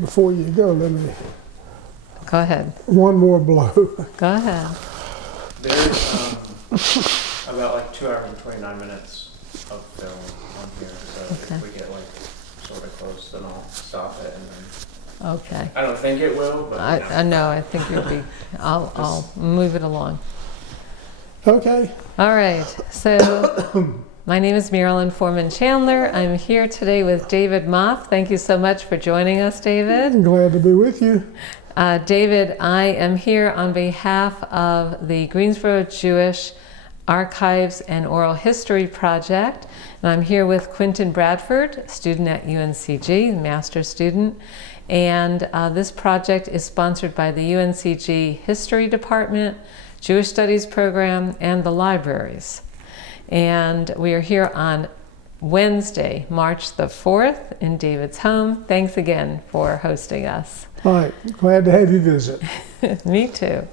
Before you go, let me. Go ahead. One more blow. Go ahead. There's about like 2 hours and 29 minutes of film on here, so if we get like sort of close, then I'll stop it and then. Okay. I don't think it will, but I know. I think you'll be. I'll move it along. Okay. All right. So, my name is Marilyn Forman Chandler. I'm here today with David Moff. Thank you so much for joining us, David. I'm glad to be with you. David, I am here on behalf of the Greensboro Jewish Archives and Oral History Project, and I'm here with Quinton Bradford, student at UNCG, master's student, and this project is sponsored by the UNCG History Department, Jewish Studies Program, and the libraries. And we are here on Wednesday, March the 4th in David's home. Thanks again for hosting us. All right, glad to have you visit. Me too.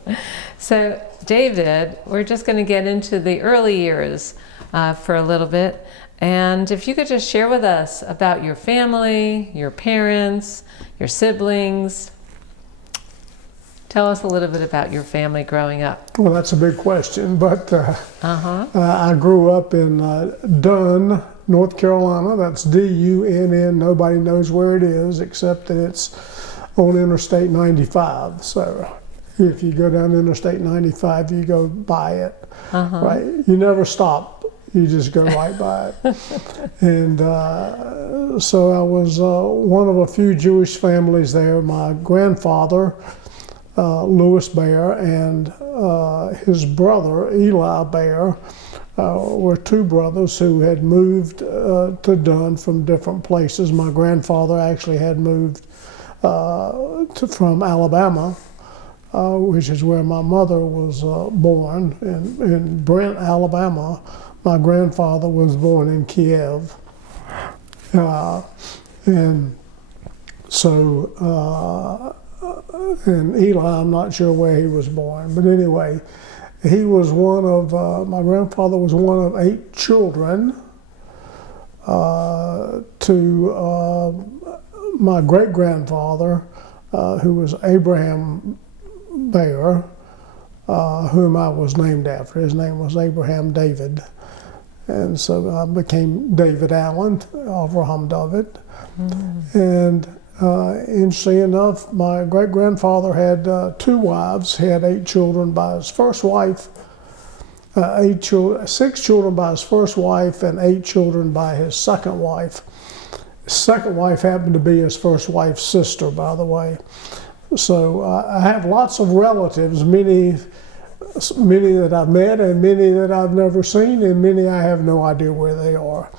So, David, we're just going to get into the early years for a little bit. And if you could just share with us about your family, your parents, your siblings. Tell us a little bit about your family growing up. Well, that's a big question, but I grew up in Dunn, North Carolina. That's D-U-N-N. Nobody knows where it is except that it's on Interstate 95. So if you go down Interstate 95, you go by it. Right? You never stop. You just go right by it. And so I was one of a few Jewish families there. My grandfather, Louis Bear, and his brother, Eli Bear, were two brothers who had moved to Dunn from different places. My grandfather actually had moved from Alabama, which is where my mother was born, in Brent, Alabama. My grandfather was born in Kiev. And so, and Eli, I'm not sure where he was born, but anyway, he was one of, my grandfather was one of 8 children to my great-grandfather, who was Abraham Bear, whom I was named after. His name was Abraham David. And so I became David Allen, Avraham David. And interestingly enough, my great-grandfather had 2 wives. He had 8 children by his first wife, 6 children by his first wife, and 8 children by his second wife. His second wife happened to be his first wife's sister, by the way. So I have lots of relatives, many that I've met and many that I've never seen, and many I have no idea where they are.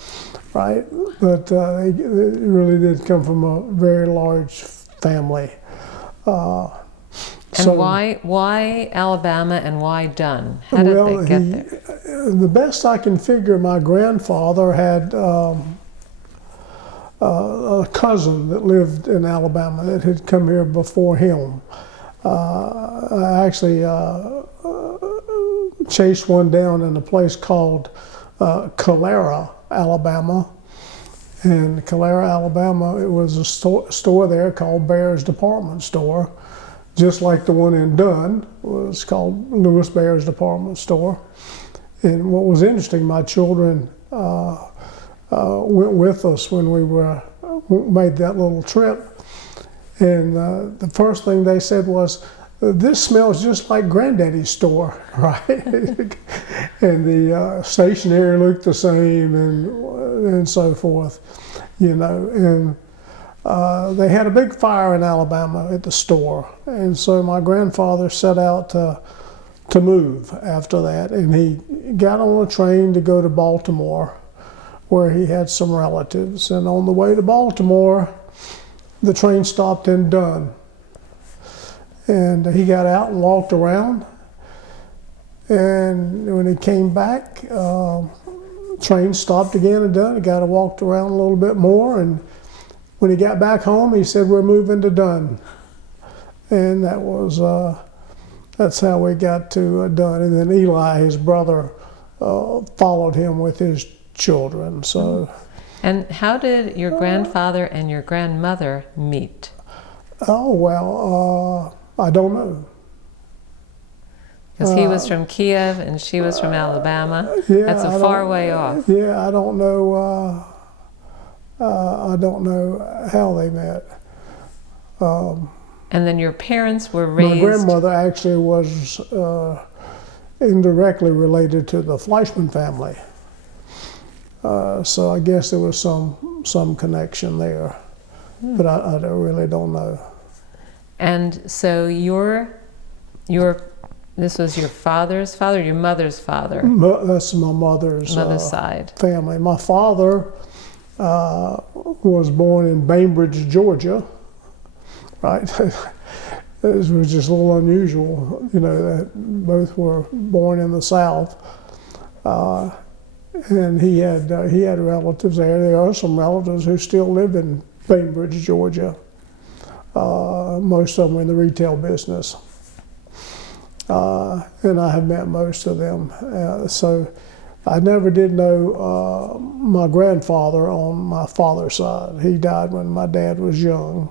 Right, but they really did come from a very large family. And so, why Alabama and why Dunn? How did they get there? The best I can figure, my grandfather had a cousin that lived in Alabama that had come here before him. I actually chased one down in a place called Calera, Alabama. In Calera, Alabama, it was a store there called Bear's Department Store, just like the one in Dunn was called Louis Bear's Department Store. And what was interesting, my children went with us when we made that little trip. And the first thing they said was, "This smells just like Granddaddy's store," right? And the stationery looked the same, and so forth, you know. And they had a big fire in Alabama at the store, and so my grandfather set out to move after that, and he got on a train to go to Baltimore, where he had some relatives. And on the way to Baltimore, the train stopped in Dunn. And he got out and walked around. And when he came back, train stopped again in Dunn. He got to walk around a little bit more. And when he got back home, he said, "We're moving to Dunn." And that was, that's how we got to Dunn. And then Eli, his brother, followed him with his children. So. And how did your grandfather and your grandmother meet? Oh, well, I don't know. Because he was from Kiev and she was from Alabama. Yeah, That's a far way off. Yeah, I don't know. I don't know how they met. And then your parents were raised. My grandmother actually was indirectly related to the Fleischman family. So I guess there was some connection there, but I really don't know. And so this was your father's father, your mother's father? That's my mother's side. Family. My father was born in Bainbridge, Georgia, right? It was just a little unusual, that both were born in the South. And he had relatives there. There are some relatives who still live in Bainbridge, Georgia. Most of them in the retail business. And I have met most of them. So I never did know my grandfather on my father's side. He died when my dad was young.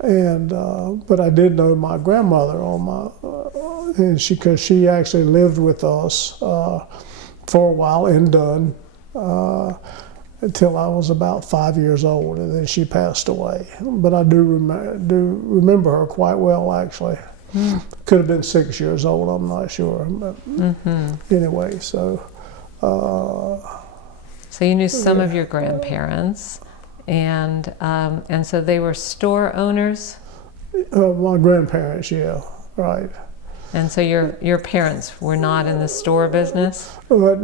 And but I did know my grandmother because she actually lived with us for a while in Dunn until I was about 5 years old, and then she passed away. But I do remember her quite well, actually. Could have been 6 years old, I'm not sure. But anyway, so. So you knew some of your grandparents, and so they were store owners? My grandparents, yeah, right. And so your parents were not in the store business? The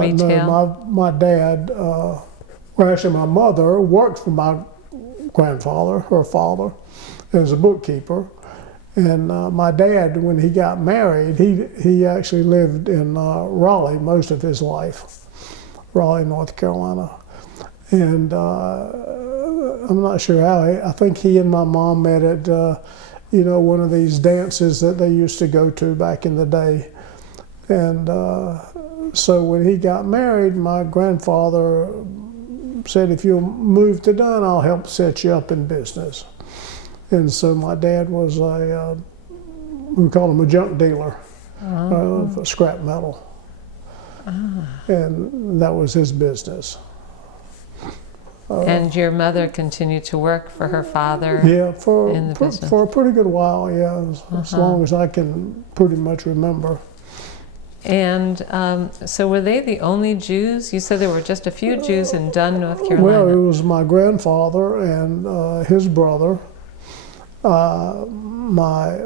retail? No, my dad, actually my mother worked for my grandfather, her father, as a bookkeeper. And my dad, when he got married, he actually lived in Raleigh most of his life, Raleigh, North Carolina. And I'm not sure how. I think he and my mom met at, one of these dances that they used to go to back in the day. And so when he got married, my grandfather said, "If you'll move to Dunn, I'll help set you up in business." And so my dad was we called him a junk dealer of scrap metal. And that was his business. And your mother continued to work for her father? Yeah, for a pretty good while, yeah, as long as I can pretty much remember. And so were they the only Jews? You said there were just a few Jews in Dunn, North Carolina. Well, it was my grandfather and his brother. My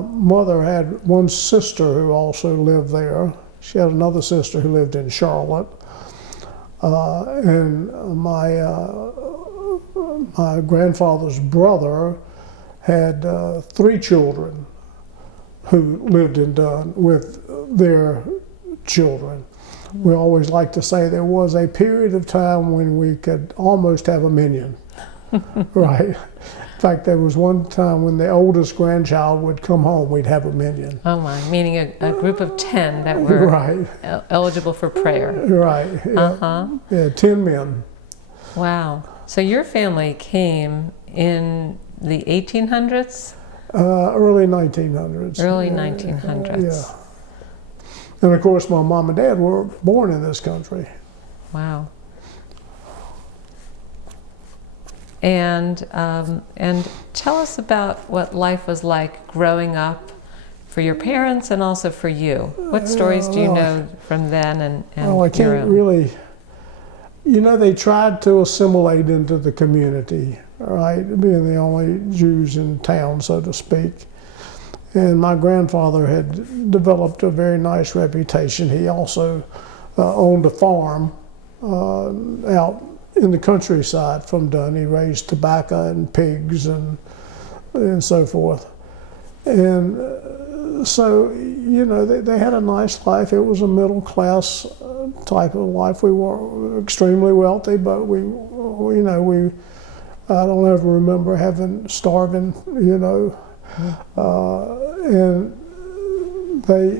mother had one sister who also lived there. She had another sister who lived in Charlotte. And my grandfather's brother had 3 children who lived in Dunn with their children. We always like to say there was a period of time when we could almost have a minion, right? In fact, there was one time when the oldest grandchild would come home, we'd have a minion. Oh my, meaning a group of 10 that were right. Eligible for prayer. Right. Yeah. Yeah, 10 men. Wow. So your family came in the 1800s? Early 1900s. Early 1900s. Yeah. And of course, my mom and dad were born in this country. Wow. And tell us about what life was like growing up for your parents and also for you. What stories do you know from then and well, I can't really. They tried to assimilate into the community, right? Being the only Jews in town, so to speak. And my grandfather had developed a very nice reputation. He also owned a farm out in the countryside from Dunn. He raised tobacco and pigs and so forth. And so, they had a nice life. It was a middle class type of life. We weren't extremely wealthy, but we I don't ever remember starving, and they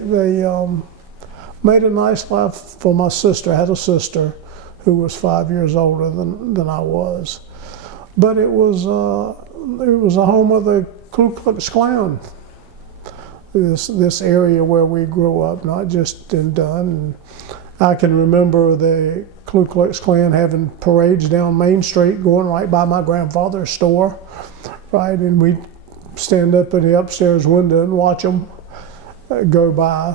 made a nice life for my sister. I had a sister who was 5 years older than I was. But it was a home of the Ku Klux Klan. This area where we grew up, not just in Dunn. And I can remember the Ku Klux Klan having parades down Main Street, going right by my grandfather's store, right, and we'd stand up in the upstairs window and watch them go by.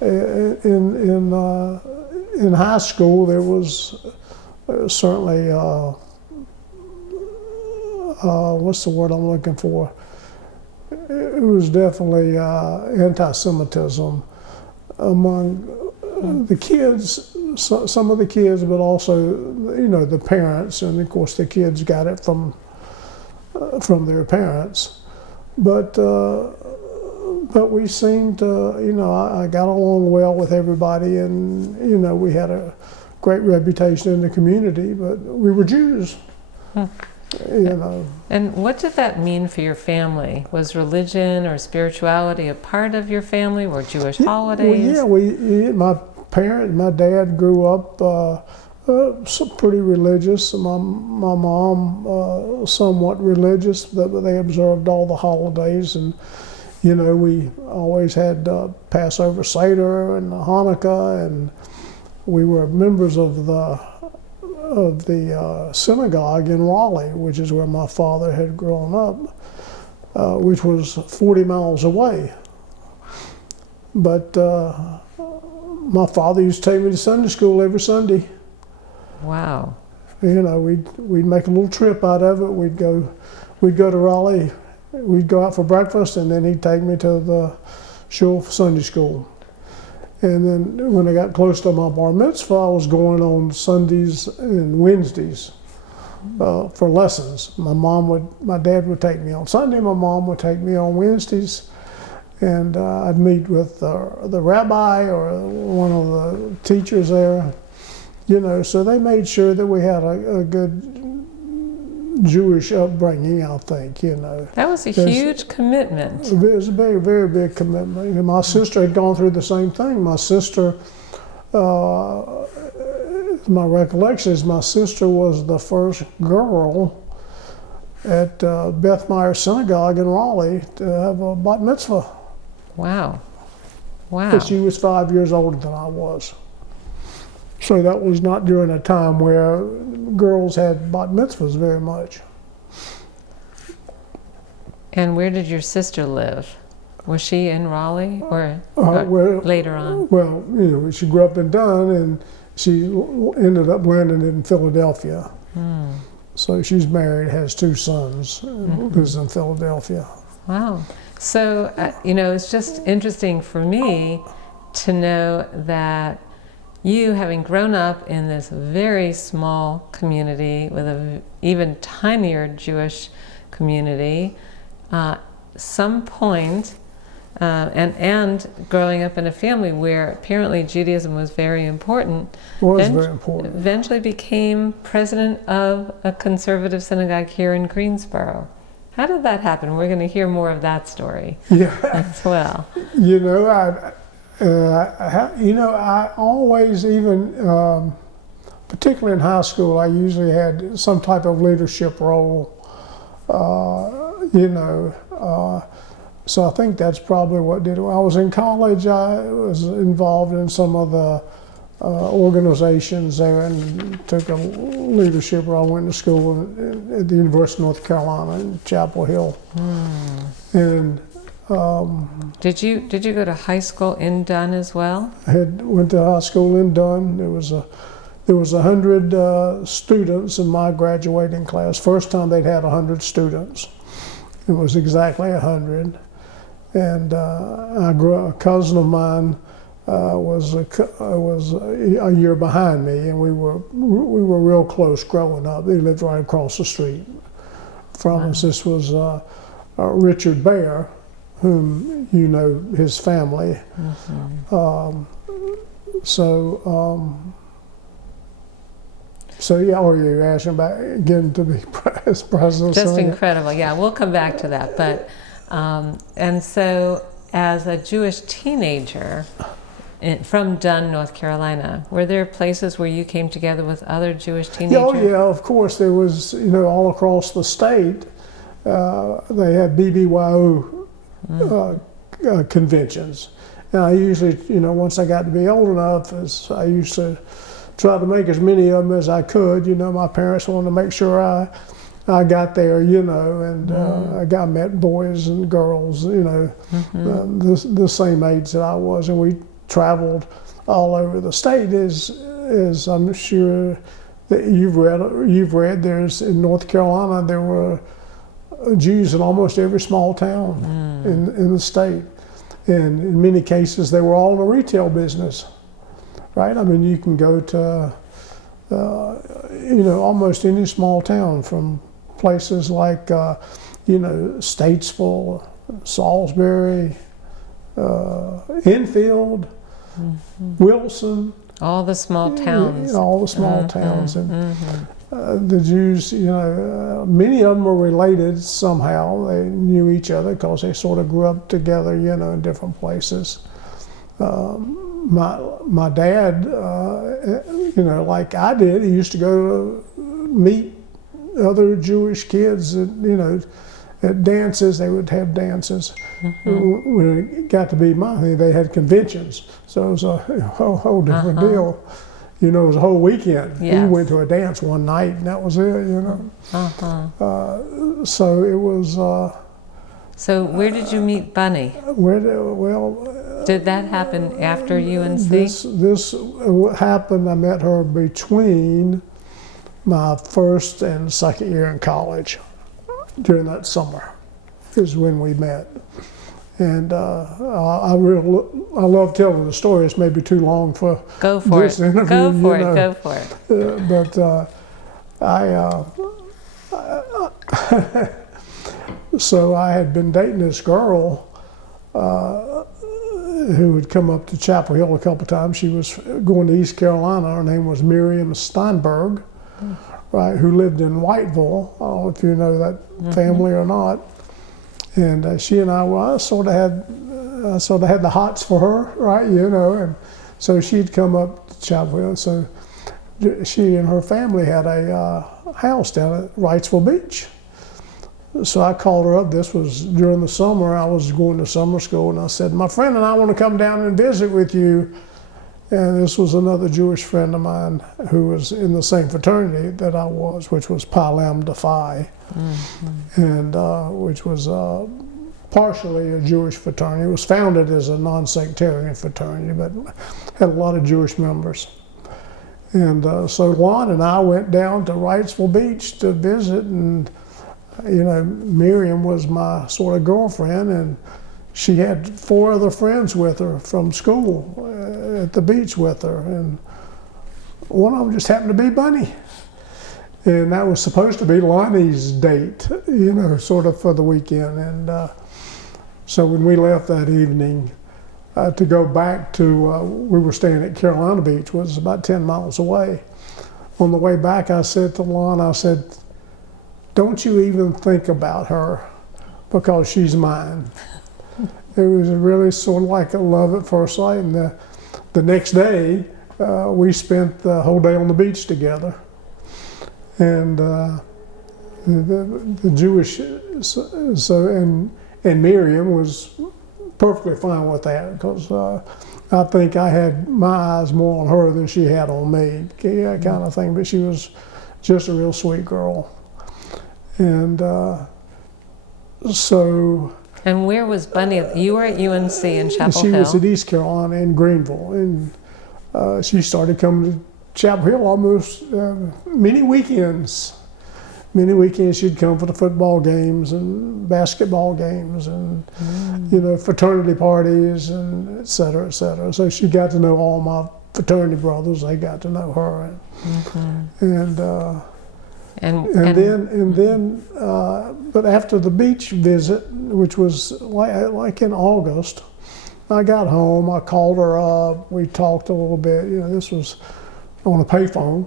In high school, there was certainly what's the word I'm looking for? It was definitely anti-Semitism among the kids, some of the kids, but also, you know, the parents, and of course the kids got it from their parents. But we seemed to, you know, I got along well with everybody, and, you know, we had a great reputation in the community, but we were Jews, you know. And what did that mean for your family? Was religion or spirituality a part of your family? Were Jewish holidays? Well, yeah, my dad grew up pretty religious. My mom somewhat religious, but they observed all the holidays, and you know, we always had Passover Seder and Hanukkah, and we were members of the synagogue in Raleigh, which is where my father had grown up, which was 40 miles away. But my father used to take me to Sunday school every Sunday. Wow. You know, we'd make a little trip out of it. We'd go to Raleigh. We'd go out for breakfast, and then he'd take me to the shul for Sunday school. And then when I got close to my bar mitzvah, I was going on Sundays and Wednesdays for lessons. My dad would take me on Sunday. My mom would take me on Wednesdays, and I'd meet with the rabbi or one of the teachers there. You know, so they made sure that we had a good Jewish upbringing, I think, you know. That was a huge commitment. It was a very, very big commitment. And my sister had gone through the same thing. My sister, my recollection is my sister was the first girl at Beth Meyer Synagogue in Raleigh to have a bat mitzvah. Wow. Wow. But she was 5 years older than I was. So that was not during a time where girls had bat mitzvahs very much. And where did your sister live? Was she in Raleigh or later on? Well, you know, she grew up in Dunn, and she ended up landing in Philadelphia. So she's married, has 2 sons, lives in Philadelphia. Wow. So, you know, it's just interesting for me to know that you, having grown up in this very small community with an even tinier Jewish community, some point, and growing up in a family where apparently Judaism was very important, eventually became president of a conservative synagogue here in Greensboro. How did that happen? We're going to hear more of that story as well. You know, I always, even particularly in high school, I usually had some type of leadership role. So I think that's probably what did it. When I was in college, I was involved in some of the organizations there and took a leadership role. I went to school at the University of North Carolina in Chapel Hill. And did you go to high school in Dunn as well? I went to high school in Dunn. There was 100 students in my graduating class. First time they'd had 100 students. It was exactly 100. And a cousin of mine was a year behind me, and we were real close growing up. They lived right across the street from us. This was Richard Bear, whom you know, his family. So yeah, or you're asking about getting to be president? Just incredible. Yeah, we'll come back to that. But and so, as a Jewish teenager, from Dunn, North Carolina. Were there places where you came together with other Jewish Yeah, teenagers? oh yeah, of course. There was, all across the state, they had BBYO conventions. And I usually, once I got to be old enough, I used to try to make as many of them as I could. My parents wanted to make sure I got there, and I met boys and girls, the same age that I was, and we traveled all over the state. As I'm sure that you've read. There's in North Carolina there were Jews in almost every small town in the state, and in many cases they were all in the retail business, right? I mean, you can go to almost any small town, from places like Statesville, Salisbury, Enfield, Wilson. All the small towns. All the small towns. And the Jews, many of them were related somehow. They knew each other because they sort of grew up together, in different places. My dad, like I did, he used to go to meet other Jewish kids at dances. They would have dances. When it got to be they had conventions, so it was a whole different deal. It was a whole weekend. Yes. We went to a dance one night, and that was it. So it was. So where did you meet Bunny? Did that happen after UNC? This happened. I met her between my first and second year in college. During that summer is when we met, and I love telling the story. It's maybe too long for this interview. Go for it. But so I had been dating this girl who had come up to Chapel Hill a couple times. She was going to East Carolina. Her name was Miriam Steinberg. Right, who lived in Whiteville. I don't know if you know that family or not. And she and I sort of had the hots for her, right? And so she'd come up to Chapel Hill. So she and her family had a house down at Wrightsville Beach. So I called her up. This was during the summer. I was going to summer school, and I said, "My friend and I want to come down and visit with you." And this was another Jewish friend of mine who was in the same fraternity that I was, which was Pi Lambda Phi, and which was partially a Jewish fraternity. It was founded as a non-sectarian fraternity, but had a lot of Jewish members. And so Lon and I went down to Wrightsville Beach to visit, and Miriam was my sort of girlfriend, and she had 4 other friends with her from school at the beach with her, and one of them just happened to be Bunny. And that was supposed to be Lonnie's date, sort of for the weekend. And so when we left that evening to go back to, we were staying at Carolina Beach, which was about 10 miles away. On the way back, I said to Lon, I said, "Don't you even think about her, because she's mine." It was really sort of like a love at first sight. And the next day, we spent the whole day on the beach together. And the Jewish, and Miriam was perfectly fine with that, because I think I had my eyes more on her than she had on me, kind of thing. But she was just a real sweet girl. And so. And where was Bunny? You were at UNC in Chapel Hill. She was at East Carolina in Greenville, and she started coming to Chapel Hill almost many weekends. Many weekends she'd come for the football games and basketball games and fraternity parties and et cetera, et cetera. So she got to know all my fraternity brothers. They got to know her, but after the beach visit, which was like in August, I got home. I called her up. We talked a little bit. This was on a payphone.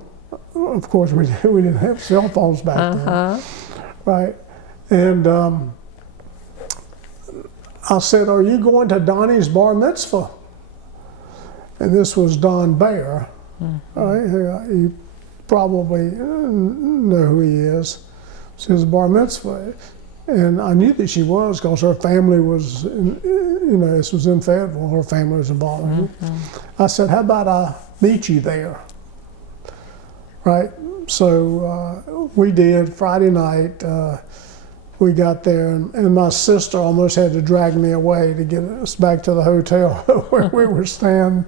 Of course, we didn't have cell phones back then, right? And I said, "Are you going to Donnie's bar mitzvah?" and this was Don Baer. Right? You probably know who he is. She was a bar mitzvah. And I knew that she was because her family was, this was in Fayetteville, her family was involved. I said, how about I meet you there? Right? So we did. Friday night, we got there, and my sister almost had to drag me away to get us back to the hotel where we were staying.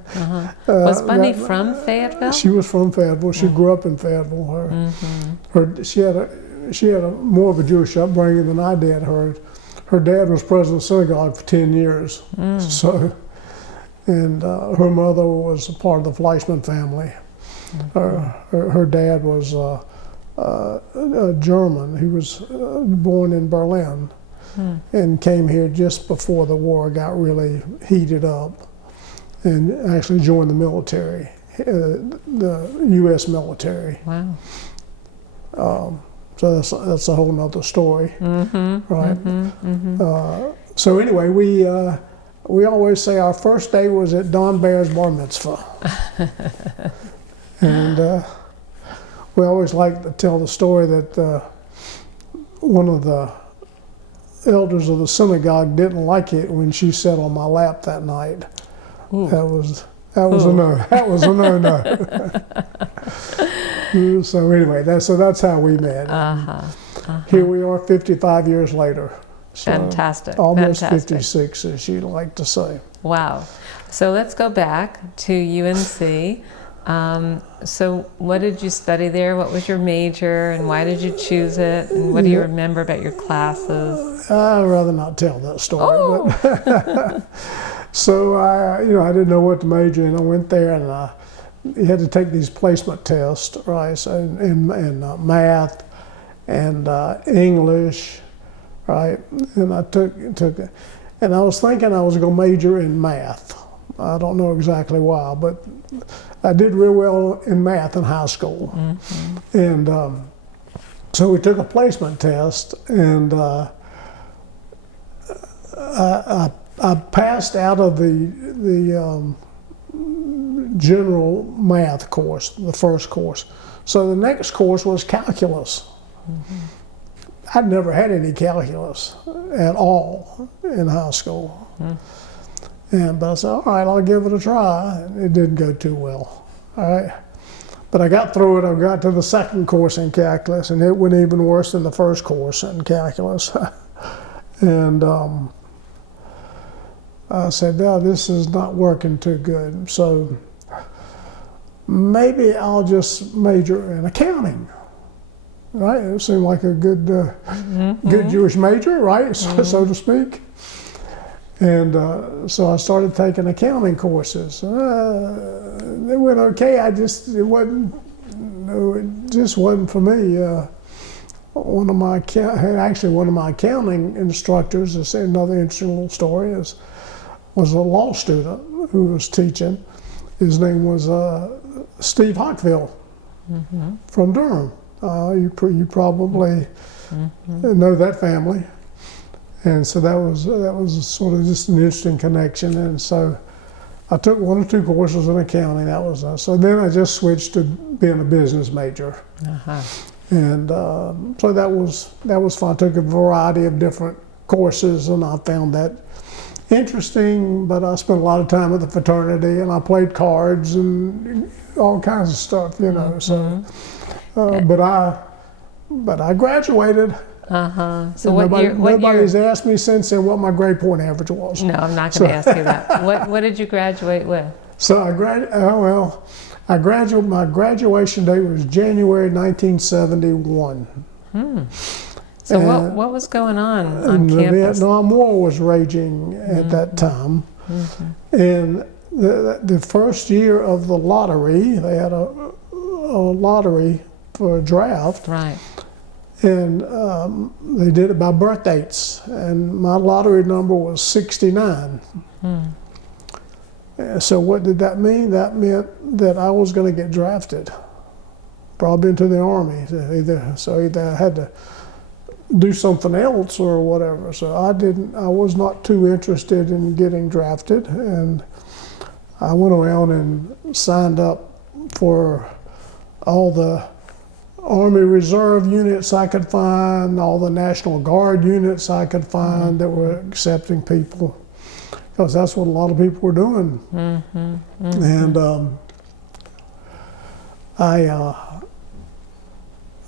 Was Bunny from Fayetteville? She was from Fayetteville. She grew up in Fayetteville. She had more of a Jewish upbringing than I did. Her dad was president of the synagogue for 10 years. So, and her mother was a part of the Fleischman family. Her dad was a German. He was born in Berlin and came here just before the war got really heated up, and actually joined the military, the U.S. military. Wow. So that's a whole nother story, right? So anyway, we always say our first day was at Don Baer's bar mitzvah, and we always like to tell the story that one of the elders of the synagogue didn't like it when she sat on my lap that night. That was a no. That was a no. So anyway, that's how we met. Here we are 55 years later. So Fantastic. Almost Fantastic. 56, as you'd like to say. Wow. So let's go back to UNC. So what did you study there? What was your major, and why did you choose it? And what do you remember about your classes? I'd rather not tell that story. Oh. But so I didn't know what to major in. I went there, and you had to take these placement tests, right? So in math and English, right? And I took it, and I was thinking I was going to major in math. I don't know exactly why, but I did real well in math in high school. And so we took a placement test, and I passed out of the general math course, the first course. So the next course was calculus. I'd never had any calculus at all in high school. But I said, all right, I'll give it a try. It didn't go too well, all right? But I got through it. I got to the second course in calculus, and it went even worse than the first course in calculus. And I said, no, this is not working too good. So maybe I'll just major in accounting, right? It seemed like a good Jewish major, right, so to speak. And so I started taking accounting courses. They went okay. It just wasn't for me. One of my accounting instructors, to say another interesting little story, was a law student who was teaching. His name was Steve Hockville from Durham. You probably know that family. And so that was sort of just an interesting connection. And so I took 1 or 2 courses in accounting. That was so then I just switched to being a business major. And so that was fun. I took a variety of different courses, and I found that interesting. But I spent a lot of time at the fraternity, and I played cards and all kinds of stuff, So, but I graduated. So nobody's asked me since then what my grade point average was. No, I'm not going to ask you that. What did you graduate with? So my graduation date was January 1971. So what was going on campus? The Vietnam War was raging at that time. And the first year of the lottery, they had a lottery for a draft. Right. And they did it by birth dates, and my lottery number was 69. So what did that mean? That meant that I was going to get drafted, probably into the Army. Either I had to do something else or whatever. So I was not too interested in getting drafted, and I went around and signed up for all the Army Reserve units I could find, all the National Guard units I could find that were accepting people, because that's what a lot of people were doing. And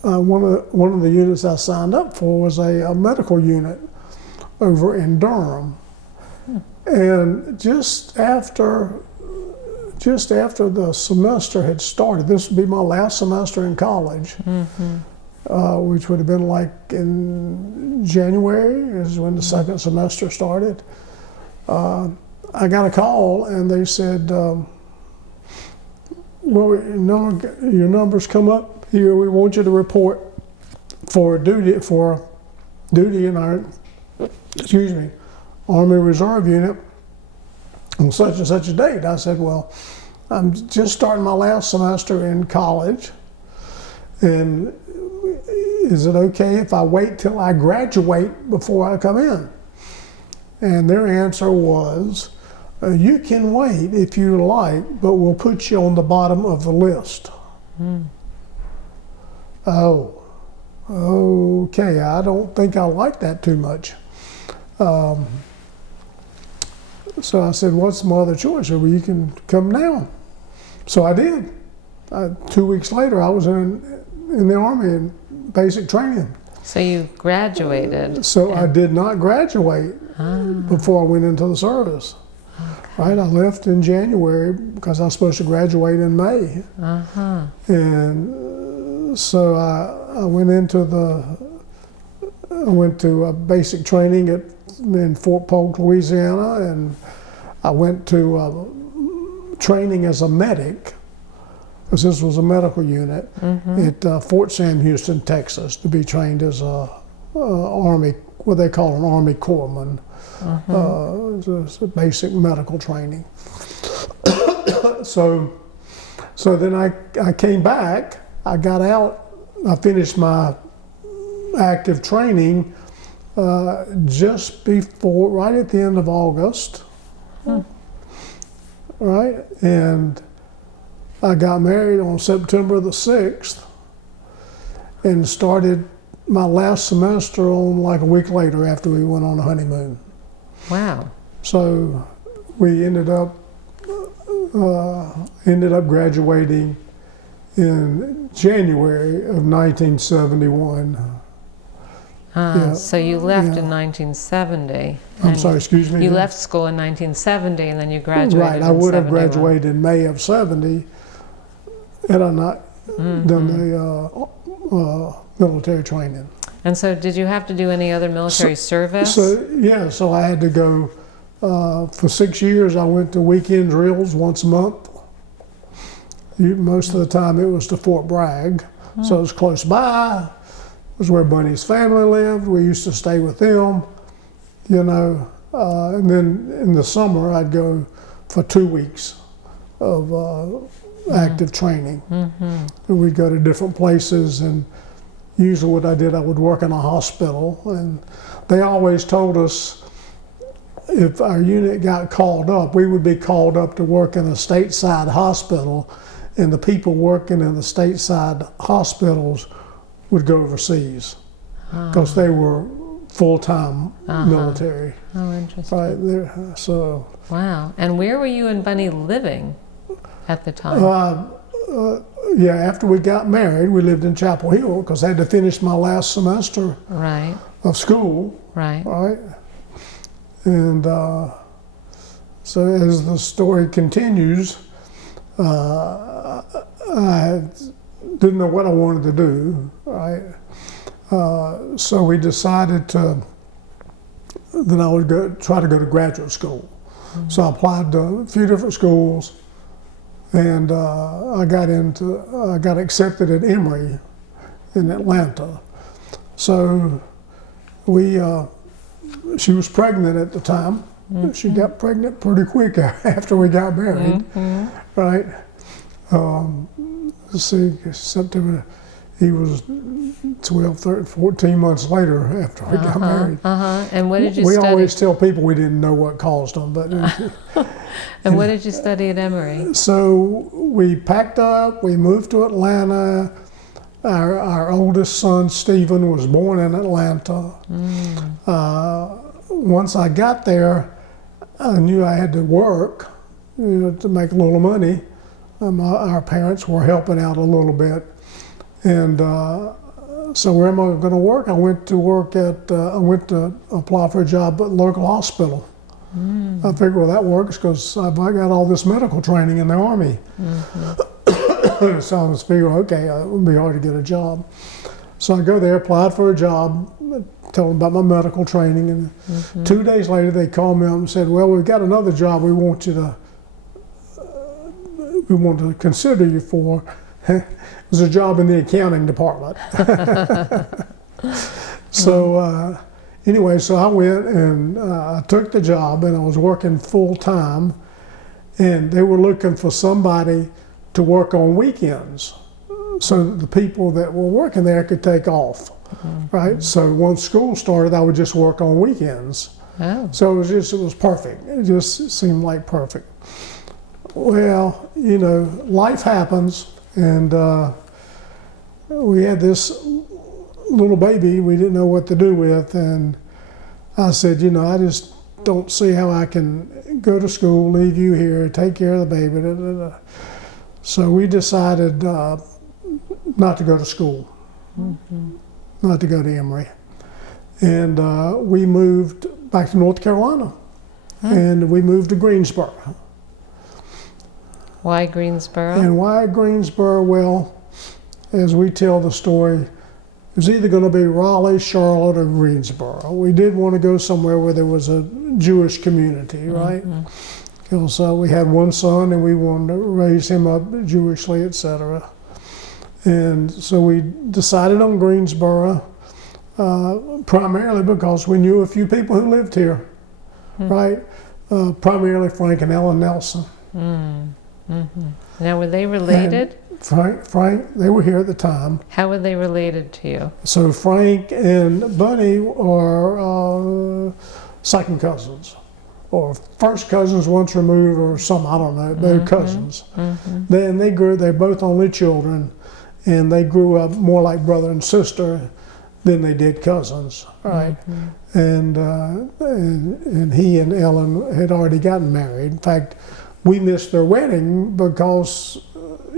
one of the units I signed up for was a medical unit over in Durham. And just after the semester had started, this would be my last semester in college, which would have been like in January is when the second semester started. I got a call and they said, well, your numbers come up here. We want you to report for duty in our, Army Reserve unit on such and such a date. I said, well, I'm just starting my last semester in college, and is it okay if I wait till I graduate before I come in? And their answer was, you can wait if you like, but we'll put you on the bottom of the list. Oh, okay, I don't think I like that too much. So I said, what's my other choice? Well, you can come now. So I did. 2 weeks later, I was in the Army in basic training. So you graduated. So I did not graduate before I went into the service. Right, I left in January because I was supposed to graduate in May. And so I went to basic training in Fort Polk, Louisiana, and I went to training as a medic, because this was a medical unit, at Fort Sam Houston, Texas, to be trained as a Army, what they call an Army corpsman. It's a basic medical training. So then I came back, I got out, I finished my active training just before, right at the end of August, right? And I got married on September the 6th and started my last semester on like a week later after we went on a honeymoon. Wow. So we ended up graduating in January of 1971. So you left in 1970. I'm sorry, excuse me? You left school in 1970 and then you graduated Right, I in would have 71. graduated in May of 70 had I not done the military training. And so did you have to do any other military service? So I had to go, for 6 years I went to weekend drills once a month. Most of the time it was to Fort Bragg, so it was close by. It was where Bunny's family lived. We used to stay with them, and then in the summer I'd go for 2 weeks of active training. And we'd go to different places, and usually what I did, I would work in a hospital, and they always told us if our unit got called up, we would be called up to work in a stateside hospital, and the people working in the stateside hospitals would go overseas because they were full-time military. Oh, interesting. Right there. So. Wow. And where were you and Bunny living at the time? After we got married, we lived in Chapel Hill because I had to finish my last semester of school. Right. And so as the story continues, I didn't know what I wanted to do, right? So we decided that I would try to go to graduate school. So I applied to a few different schools, and I got accepted at Emory in Atlanta. So she was pregnant at the time. She got pregnant pretty quick after we got married, right? Let's see, September. he was 12, 13, 14 months later after we got married. And what did you We study? always tell people we didn't know what caused them, but And what did you study at Emory? so we packed up, we moved to Atlanta. Our oldest son, Stephen, was born in Atlanta. Once I got there, I knew I had to work, to make a little money. Our parents were helping out a little bit. And so where am I going to work? I went to apply for a job at a local hospital. I figured, well, that works because I got all this medical training in the Army. So I was figuring, okay, it would be hard to get a job. So I go there, applied for a job, tell them about my medical training, and 2 days later they called me up and said, well, we've got another job we want to consider you for. It was a job in the accounting department. So anyway, so I went and I took the job, and I was working full time, and they were looking for somebody to work on weekends so that the people that were working there could take off, right? So once school started, I would just work on weekends. Oh. So it was perfect. It just seemed like perfect. Well, life happens, and we had this little baby we didn't know what to do with, and I said, I just don't see how I can go to school, leave you here, take care of the baby. So we decided not to go to school, not to go to Emory. And we moved back to North Carolina, and we moved to Greensboro. Why Greensboro? And why Greensboro? Well, as we tell the story, it was either going to be Raleigh, Charlotte, or Greensboro. We did want to go somewhere where there was a Jewish community, right? Because we had one son, and we wanted to raise him up Jewishly, etc. And so we decided on Greensboro, primarily because we knew a few people who lived here, right? Primarily Frank and Ellen Nelson. Now, were they related? Frank, they were here at the time. How were they related to you? So Frank and Bunny are second cousins, or first cousins once removed, or something, I don't know. They're cousins. Then they're both only children, and they grew up more like brother and sister than they did cousins, right? And he and Ellen had already gotten married. In fact, we missed their wedding because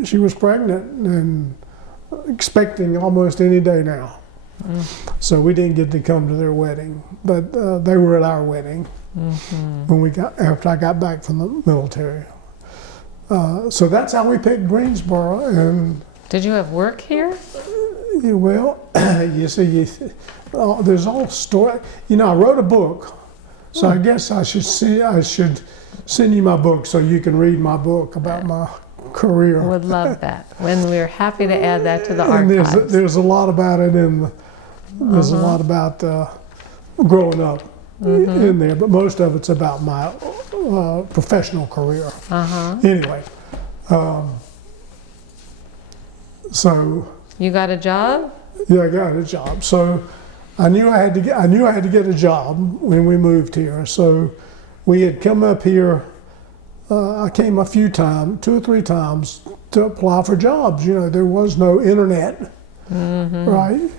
she was pregnant and expecting almost any day now. So we didn't get to come to their wedding, but they were at our wedding after I got back from the military. So that's how we picked Greensboro. And did you have work here? well, you see, there's all story. I wrote a book, so I guess I should send you my book so you can read my book about my career. Would love that. When we're happy to add that to the archives. And there's a lot about it there's a lot about growing up in there, but most of it's about my professional career. Anyway, so you got a job? Yeah, I got a job. So I knew I had to get a job when we moved here. So we had come up here. I came a few times, 2 or 3 times, to apply for jobs. There was no internet, right?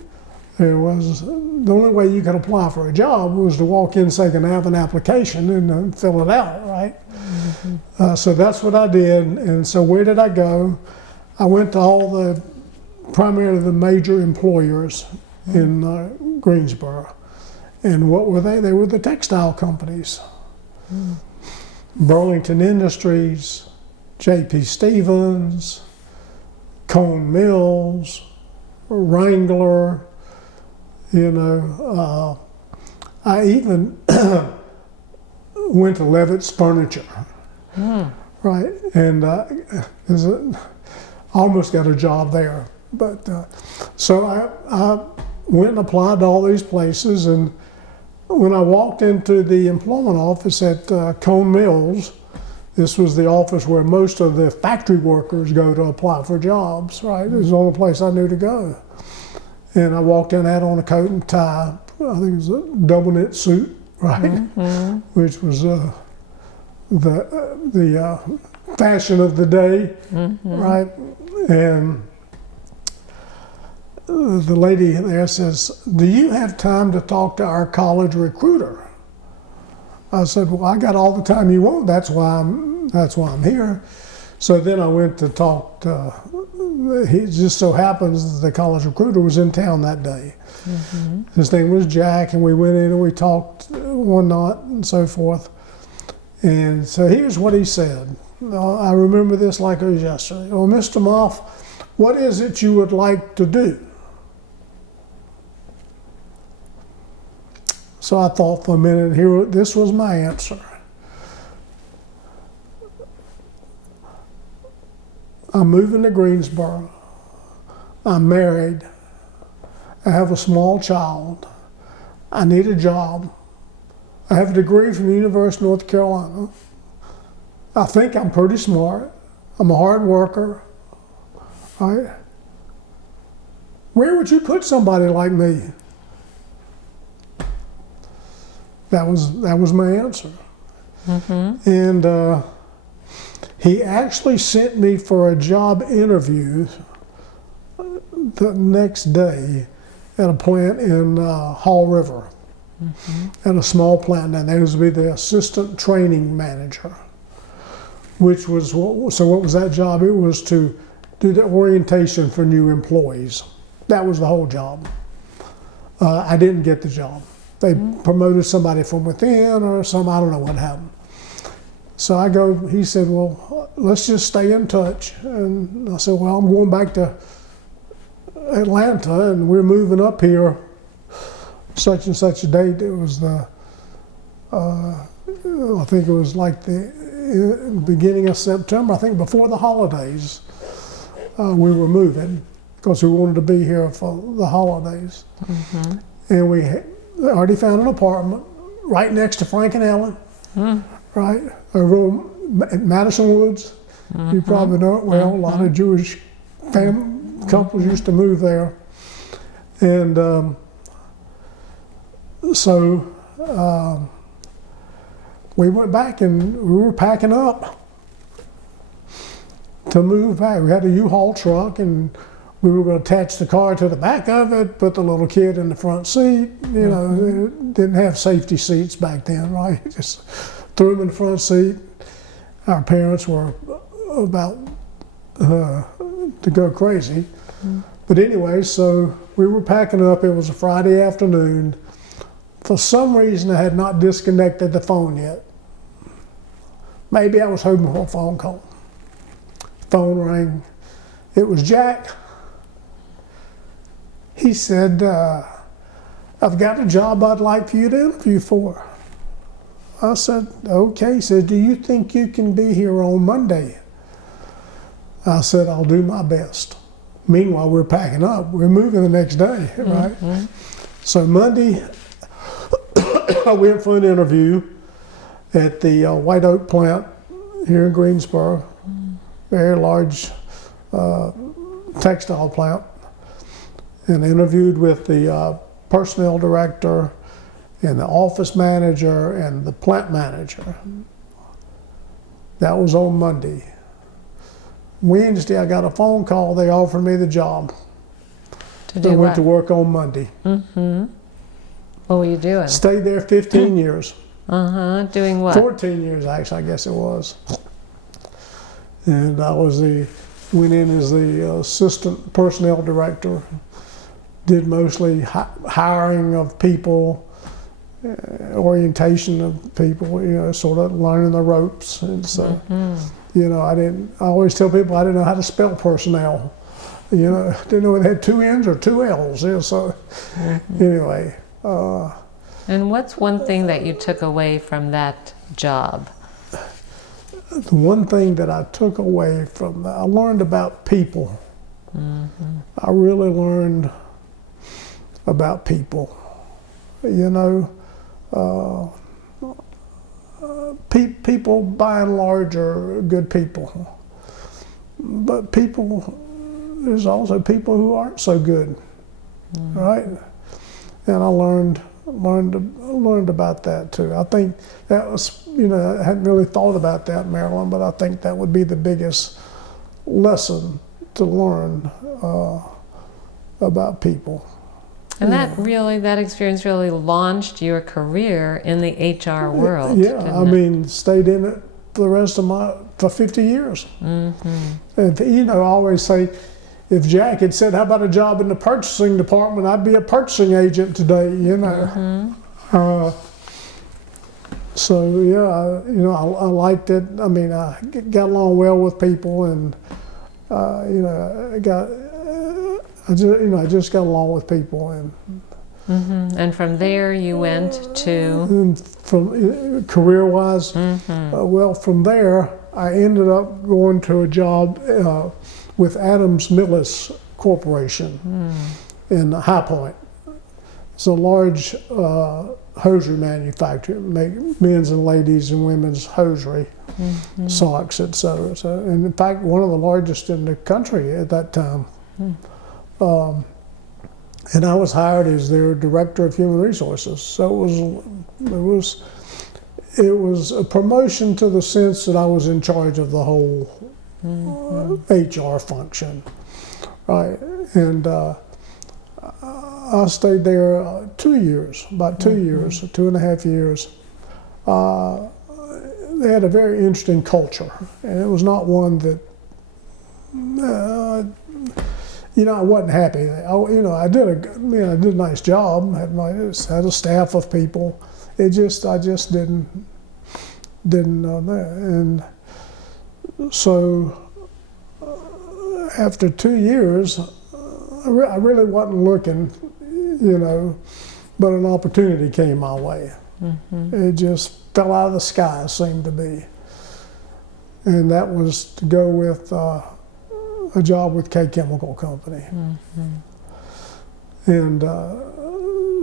There was the only way you could apply for a job was to walk in, say, "Can I have an application?" and fill it out, right? So that's what I did. And so where did I go? I went to primarily the major employers in Greensboro. And what were they? They were the textile companies. Burlington Industries, J.P. Stevens, Cone Mills, Wrangler, I even went to Levitt's Furniture, right? And I almost got a job there. But so I went and applied to all these places, and when I walked into the employment office at Cone Mills, this was the office where most of the factory workers go to apply for jobs, right? It was the only place I knew to go. And I walked in, had on a coat and tie. I think it was a double knit suit, right? Which was the fashion of the day, right? And the lady there says, "Do you have time to talk to our college recruiter?" I said, "Well, I got all the time you want. That's why I'm here." So then I went to talk to. He just so happens the college recruiter was in town that day. His name was Jack, and we went in and we talked one night and so forth. And so here's what he said. I remember this like it was yesterday. "Well, Mr. Moff, what is it you would like to do?" So I thought for a minute. This was my answer. I'm moving to Greensboro. I'm married. I have a small child. I need a job. I have a degree from the University of North Carolina. I think I'm pretty smart. I'm a hard worker. Right? Where would you put somebody like me? That was my answer. And he actually sent me for a job interview the next day at a plant in Hall River, at a small plant, and that was to be the assistant training manager. What was that job? It was to do the orientation for new employees. That was the whole job. I didn't get the job. They promoted somebody from within or something. I don't know what happened. So I go, he said, "Well, let's just stay in touch." And I said, "Well, I'm going back to Atlanta and we're moving up here such and such a date." It was I think it was like the beginning of September, I think before the holidays, we were moving because we wanted to be here for the holidays. And we already found an apartment right next to Frank and Ellen, right? Over at Madison Woods. You probably know it well. A lot of Jewish couples used to move there. And so we went back and we were packing up to move back. We had a U-Haul truck and we were going to attach the car to the back of it, put the little kid in the front seat. You know, didn't have safety seats back then, right? Just threw him in the front seat. Our parents were about to go crazy. But anyway, so we were packing up. It was a Friday afternoon. For some reason, I had not disconnected the phone yet. Maybe I was hoping for a phone call. Phone rang. It was Jack. He said, "I've got a job I'd like for you to interview for." I said, "Okay." He said, "Do you think you can be here on Monday?" I said, "I'll do my best." Meanwhile, we're packing up. We're moving the next day, right? So Monday, I went for an interview at the White Oak plant here in Greensboro, very large textile plant, and interviewed with the personnel director and the office manager and the plant manager. That was on Monday. Wednesday, I got a phone call. They offered me the job. To do I what? went to work on Monday. What were you doing? Stayed there 15 years. Doing what? 14 years, actually, I guess it was. And I went in as the assistant personnel director. Did mostly hiring of people, orientation of people, you know, sort of learning the ropes. And so, you know, I always tell people I didn't know how to spell personnel. You know, didn't know it had two N's or two L's. You know, so anyway. And what's one thing that you took away from that job? The one thing that I took away from that, I learned about people. I really learned about people. You know, people by and large are good people. But there's also people who aren't so good. right? And I learned about that too. I think that was, I hadn't really thought about that, Marilyn, but I think that would be the biggest lesson to learn about people. And that experience really launched your career in the HR world. Yeah, I mean, stayed in it for the rest of for 50 years. And I always say, if Jack had said, "How about a job in the purchasing department?" I'd be a purchasing agent today. So yeah, I liked it. I mean, I got along well with people, and I just got along with people, and and from there you went to, and from career-wise, well, from there I ended up going to a job with Adams Millis Corporation in High Point. It's a large hosiery manufacturer, make men's and ladies and women's hosiery, socks, etc. So, and in fact, one of the largest in the country at that time. And I was hired as their director of human resources. So it was a promotion to the sense that I was in charge of the whole HR function, right? And I stayed there 2 years, about 2 years, 2.5 years. They had a very interesting culture, and it was not one that, I wasn't happy. I did a nice job. Had a staff of people. I just didn't know that. And so after 2 years, I really wasn't looking, but an opportunity came my way. It just fell out of the sky, seemed to be. And that was to go with a job with K Chemical Company. And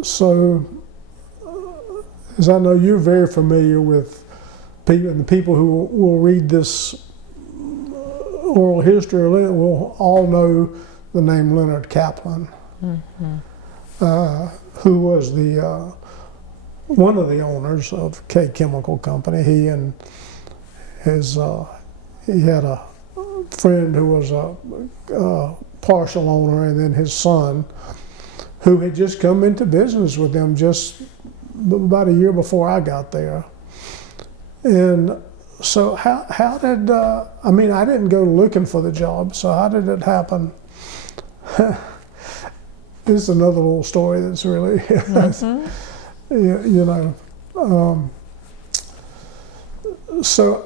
so, as I know you're very familiar with people, and the people who will read this oral history will all know the name Leonard Kaplan, who was one of the owners of K Chemical Company. He and he had a friend who was a partial owner, and then his son, who had just come into business with them just about a year before I got there. And so how did, I didn't go looking for the job, so how did it happen? This is another little story that's really, so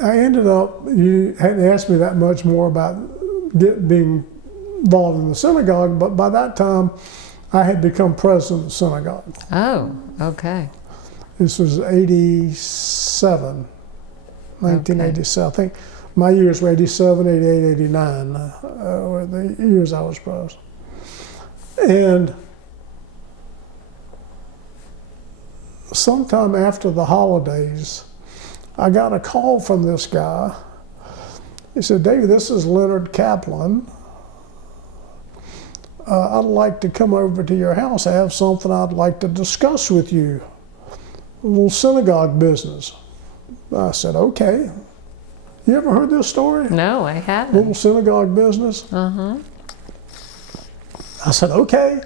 I ended up, you hadn't asked me that much more about being involved in the synagogue, but by that time I had become president of the synagogue. Oh, okay. This was 1987. I think my years were 87, 88, 89, were the years I was president. And sometime after the holidays, I got a call from this guy. He said, "David, this is Leonard Kaplan. I'd like to come over to your house. I have something I'd like to discuss with you. A little synagogue business." I said, "Okay." You ever heard this story? No, I haven't. Little synagogue business? I said, "Okay."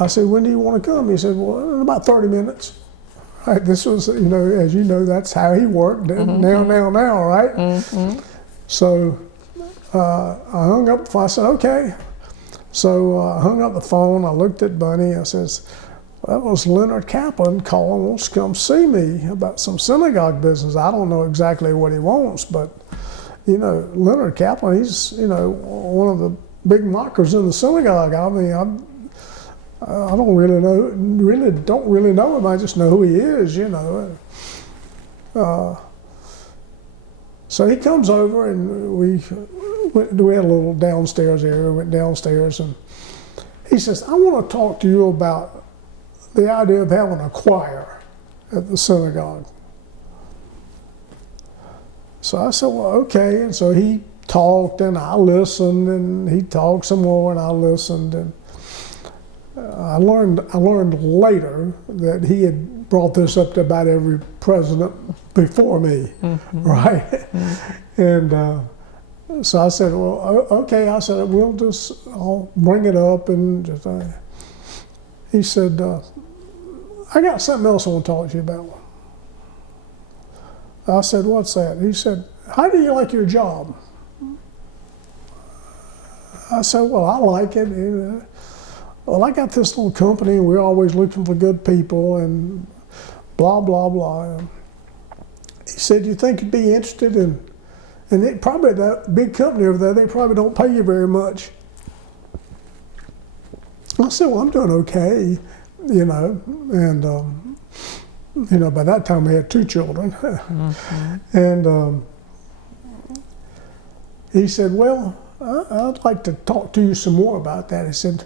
I said, "When do you want to come?" He said, "Well, in about 30 minutes. Right, this was, as you know, that's how he worked. Now, right? So I hung up the phone. I said, "Okay." So I hung up the phone. I looked at Bunny. I says, "That was Leonard Kaplan calling, wants to come see me about some synagogue business. I don't know exactly what he wants, but, Leonard Kaplan, he's, one of the big knockers in the synagogue. I mean, I don't really know him. I just know who he is, So he comes over, and we had a little downstairs area. We went downstairs, and he says, "I want to talk to you about the idea of having a choir at the synagogue." So I said, "Well, okay." And so he talked, and I listened, and he talked some more, and I listened. And I learned later that he had brought this up to about every president before me, right? And so I said, well, okay. I said, I'll bring it up. And just, he said, I got something else I want to talk to you about. I said, what's that? He said, how do you like your job? I said, well, I like it. Well, I got this little company, and we're always looking for good people, and blah, blah, blah. He said, you think you'd be interested in, and it probably, that big company over there, they probably don't pay you very much. I said, well, I'm doing okay, you know, and, you know, by that time we had 2 children. And he said, well, I'd like to talk to you some more about that. He said,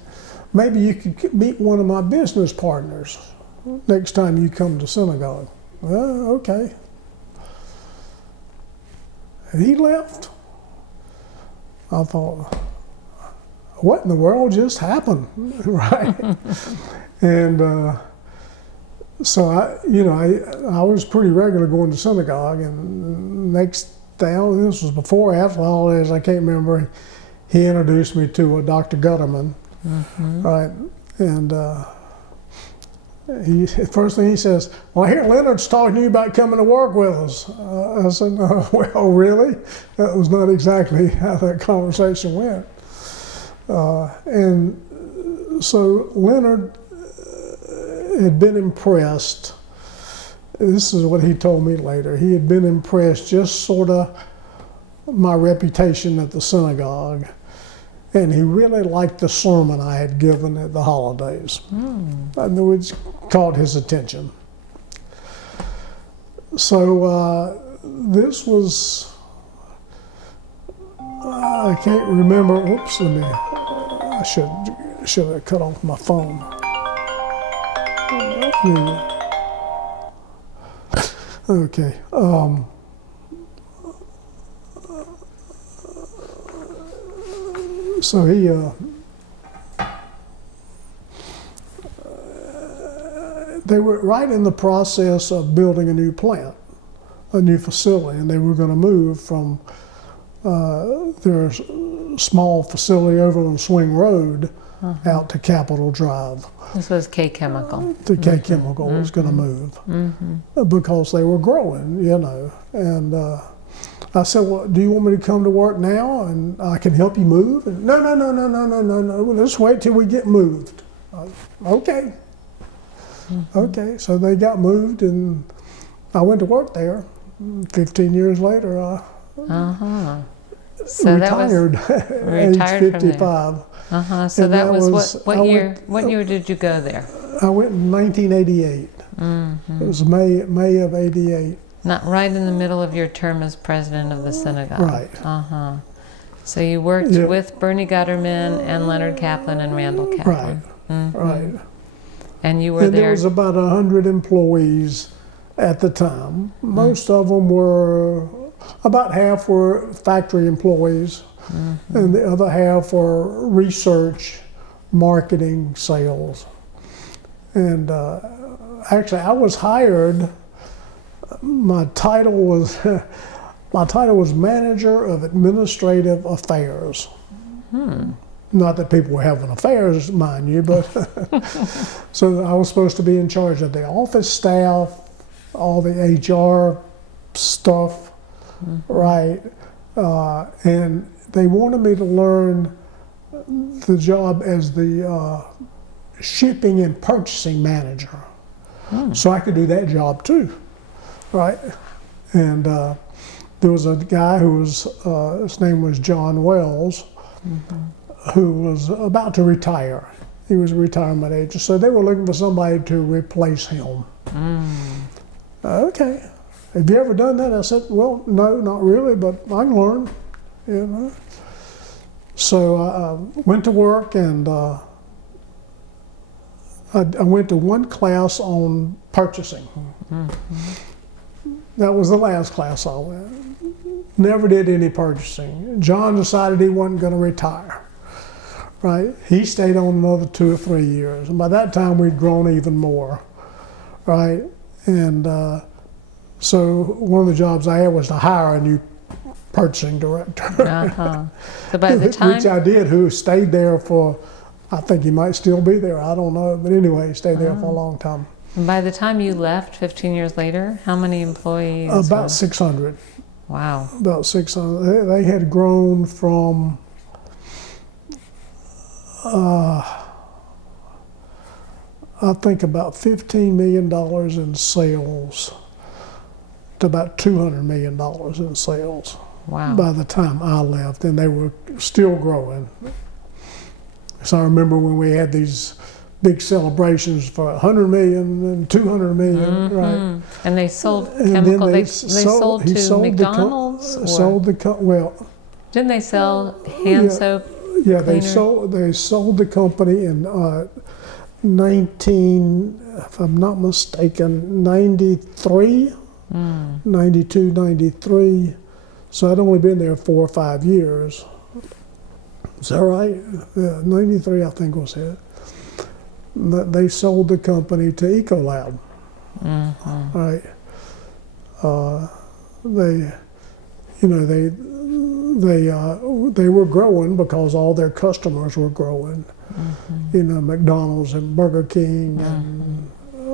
maybe you could meet one of my business partners next time you come to synagogue. Well, okay. And he left. I thought, what in the world just happened, right? And so I was pretty regular going to synagogue, and next day, this was before or after the holidays, I can't remember, he introduced me to a Dr. Gutterman, right? And first thing he says, well, I hear Leonard's talking to you about coming to work with us. I said, no, well, really? That was not exactly how that conversation went. And so Leonard had been impressed. This is what he told me later. He had been impressed, just sort of my reputation at the synagogue. And he really liked the sermon I had given at the holidays, which caught his attention. So this was, I can't remember, oops, I should have cut off my phone. Okay. So they were right in the process of building a new plant, a new facility, and they were going to move from their small facility over on Swing Road out to Capitol Drive. This was K Chemical. The K Chemical was going to move because they were growing, you know. And I said, well, do you want me to come to work now and I can help you move? And, no. Let's wait till we get moved. Okay. Okay, so they got moved and I went to work there. 15 years later, I so retired at age 55. So that was what year? What year did you go there? I went in 1988. It was May of '88. Not right in the middle of your term as president of the synagogue. Right. So you worked with Bernie Gutterman and Leonard Kaplan and Randall Kaplan. Right. And you were and there. There was about 100 employees at the time. Most of them were, about half were factory employees, and the other half were research, marketing, sales. And actually, I was hired. My title was manager of administrative affairs. Not that people were having affairs, mind you, but so I was supposed to be in charge of the office staff, all the HR stuff, right? And they wanted me to learn the job as the shipping and purchasing manager, so I could do that job too, right? And there was a guy who was, his name was John Wells, who was about to retire. He was a retirement age, so they were looking for somebody to replace him. Okay, have you ever done that? I said, well, no, not really, but I can learn, you know. So I went to work, and I went to one class on purchasing. That was the last class I went. Never did any purchasing. John decided he wasn't going to retire. right? He stayed on another 2 or 3 years, and by that time we'd grown even more, right? And so one of the jobs I had was to hire a new purchasing director, So by the time, which I did, who stayed there for, I think he might still be there, I don't know, but anyway, he stayed there for a long time. by the time you left 15 years later, how many employees? About 600. Wow. About 600. They had grown from I think about $15 million in sales to about $200 million in sales. Wow. By the time I left, and they were still growing. So I remember when we had these big celebrations for 100 million and 200 million, right? And they sold And then chemical. They sold sold to the McDonald's. Or sold the well. didn't they sell hand soap? Yeah, they Cleaner? sold the company in 19, if I'm not mistaken, 93, 92, 93. So I'd only been there 4 or 5 years. Is that right? Yeah, 93, I think was it. They sold the company to Ecolab. Right. They were growing because all their customers were growing. You know, McDonald's and Burger King and I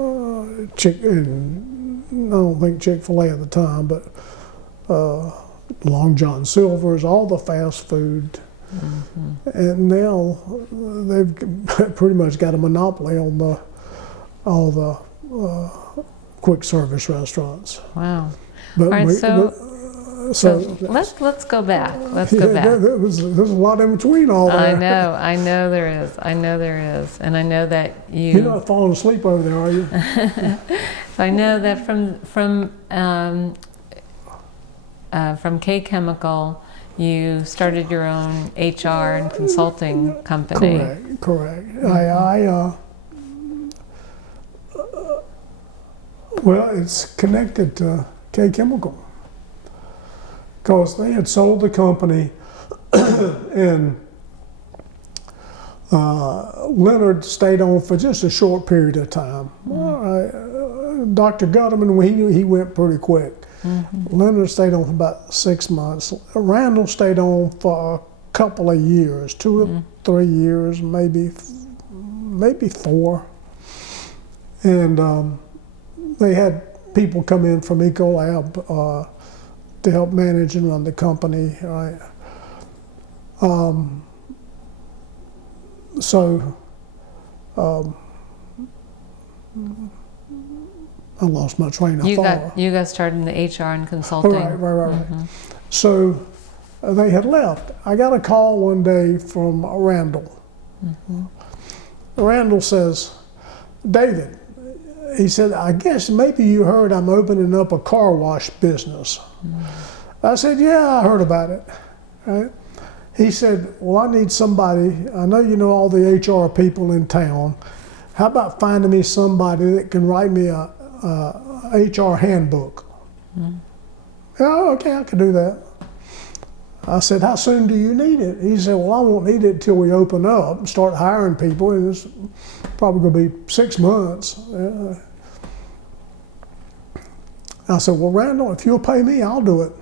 don't think Chick-fil-A at the time, but Long John Silver's, all the fast food. And now they've pretty much got a monopoly on all the quick service restaurants. Wow. But All right, so let's go back. Let's go back. There's a lot in between all that. I know there is, and I know that You're not falling asleep over there, are you? So I know that from K Chemical, you started your own HR and consulting company. Correct. Well, it's connected to K Chemical because they had sold the company, and Leonard stayed on for just a short period of time. Dr. Gutterman, he went pretty quick. Leonard stayed on for about 6 months. Randall stayed on for a couple of years, 2 or 3 years, maybe 4. And they had people come in from Ecolab to help manage and run the company, right? I lost my train of thought. You got started in the HR and consulting. Right. So they had left. I got a call one day from Randall. Randall says, "David," he said, "I guess maybe you heard I'm opening up a car wash business." I said, "Yeah, I heard about it." Right? He said, "Well, I need somebody. I know you know all the HR people in town. How about finding me somebody that can write me a HR handbook?" "Oh, okay, I can do that." I said, "How soon do you need it?" He said, "Well, I won't need it until we open up and start hiring people. And it's probably going to be 6 months." I said, "Well, Randall, if you'll pay me, I'll do it."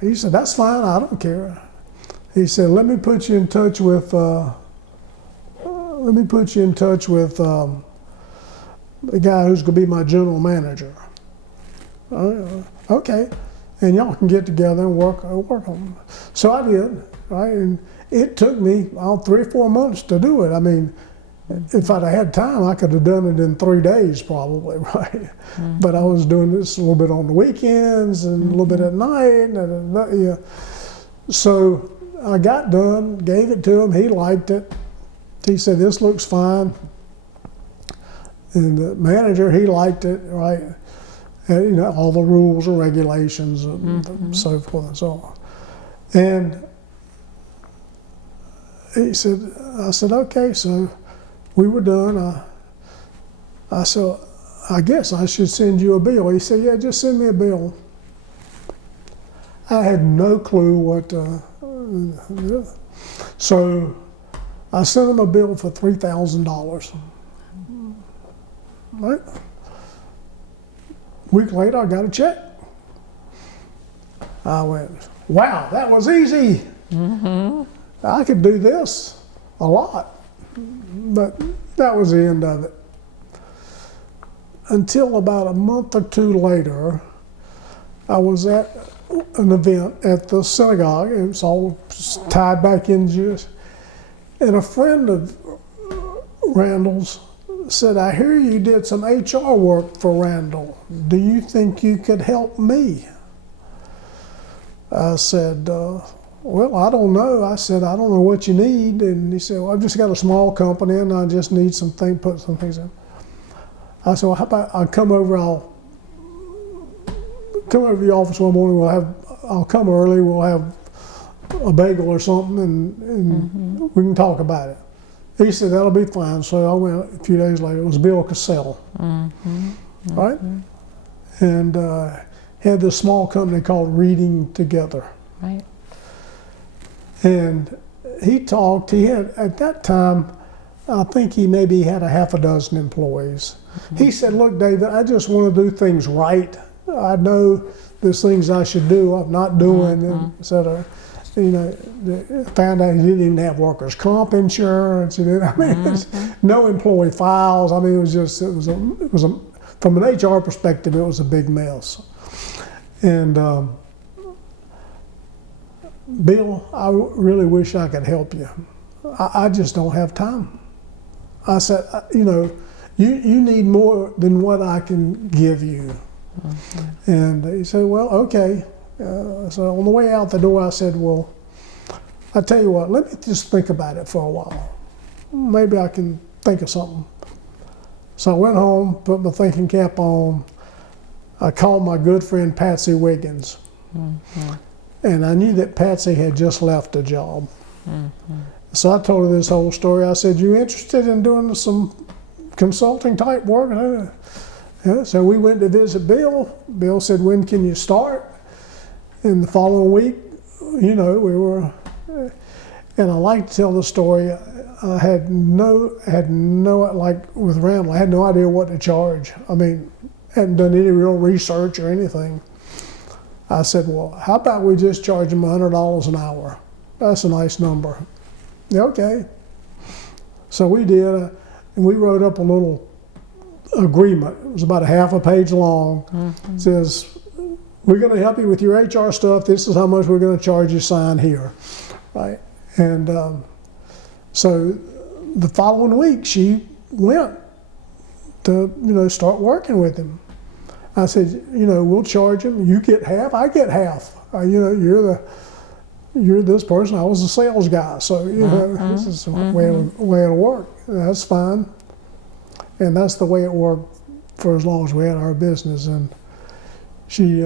He said, "That's fine, I don't care." He said, "Let me put you in touch with the guy who's going to be my general manager." Okay, and y'all can get together and work on it. So I did, right? And it took me 3 or 4 months to do it. I mean, if I'd have had time, I could have done it in 3 days probably, right? But I was doing this a little bit on the weekends and a little bit at night. So I got done, gave it to him. He liked it. He said, "This looks fine." And the manager, he liked it, right? And, all the rules and regulations and so forth and so on. And I said, "Okay," so we were done. I said, "I guess I should send you a bill." He said, "Yeah, just send me a bill." I had no clue what So I sent him a bill for $3,000. Right? A week later, I got a check. I went, wow, that was easy. I could do this a lot. But that was the end of it. Until about a month or two later, I was at an event at the synagogue. It was all tied back in Jewish. And a friend of Randall's said, I hear you did some HR work for Randall. Do you think you could help me? I said, well, I don't know. I said, I don't know what you need. And he said, well, I've just got a small company and I just need put some things in. I said, well, how about I'll come over to the office one morning, I'll come early, we'll have a bagel or something and we can talk about it. He said, that'll be fine. So I went a few days later. It was Bill Cassell, right? And had this small company called Reading Together. Right. And he had, at that time, I think he maybe had a half a dozen employees. He said, look, David, I just want to do things right. I know there's things I should do, I'm not doing, et cetera. You know, found out he didn't even have workers' comp insurance. No employee files. I mean, it was from an HR perspective, it was a big mess. And Bill, I really wish I could help you. I just don't have time. I said, you know, you need more than what I can give you. And he said, well, okay. So on the way out the door, I said, well, I tell you what, let me just think about it for a while. Maybe I can think of something. So I went home, put my thinking cap on. I called my good friend Patsy Wiggins. And I knew that Patsy had just left a job. So I told her this whole story. I said, you interested in doing some consulting type work? Yeah, so we went to visit Bill. Bill said, when can you start? And the following week, you know, we were, and I like to tell the story. I had no, like with Randall, I had no idea what to charge. I mean, hadn't done any real research or anything. I said, well, how about we just charge them $100 an hour? That's a nice number. Yeah, okay. So we did, and we wrote up a little agreement. It was about a half a page long. It says, we're going to help you with your HR stuff. This is how much we're going to charge you. Sign here, right? And so the following week, she went to, you know, start working with him. I said, you know, we'll charge him. You get half, I get half. You know, you're this person. I was a sales guy, so you know, this is the way it'll work. That's fine. And that's the way it worked for as long as we had our business. And she,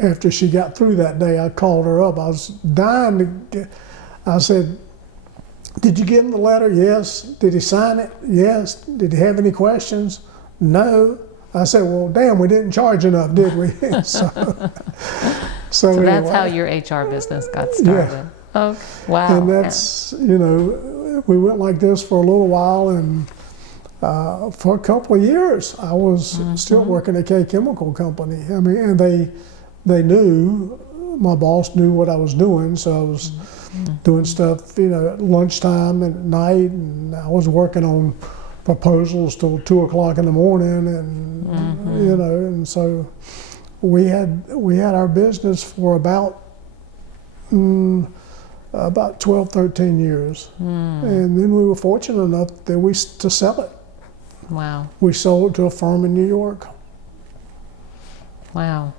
after she got through that day, I called her up. I was dying to get, I said, did you give him the letter? Yes. Did he sign it? Yes. Did he have any questions? No. I said, well, damn, we didn't charge enough, did we? So anyway, that's how your HR business got started. Yeah. Oh, wow. And that's, you know, we went like this for a little while, and for a couple of years, I was still working at K Chemical Company. I mean, and they knew, my boss knew what I was doing, so I was doing stuff, you know, at lunchtime and at night, and I was working on proposals till 2 o'clock in the morning, and you know, and so we had our business for about 12, 13 years, and then we were fortunate enough that to sell it. Wow. We sold it to a firm in New York. Wow.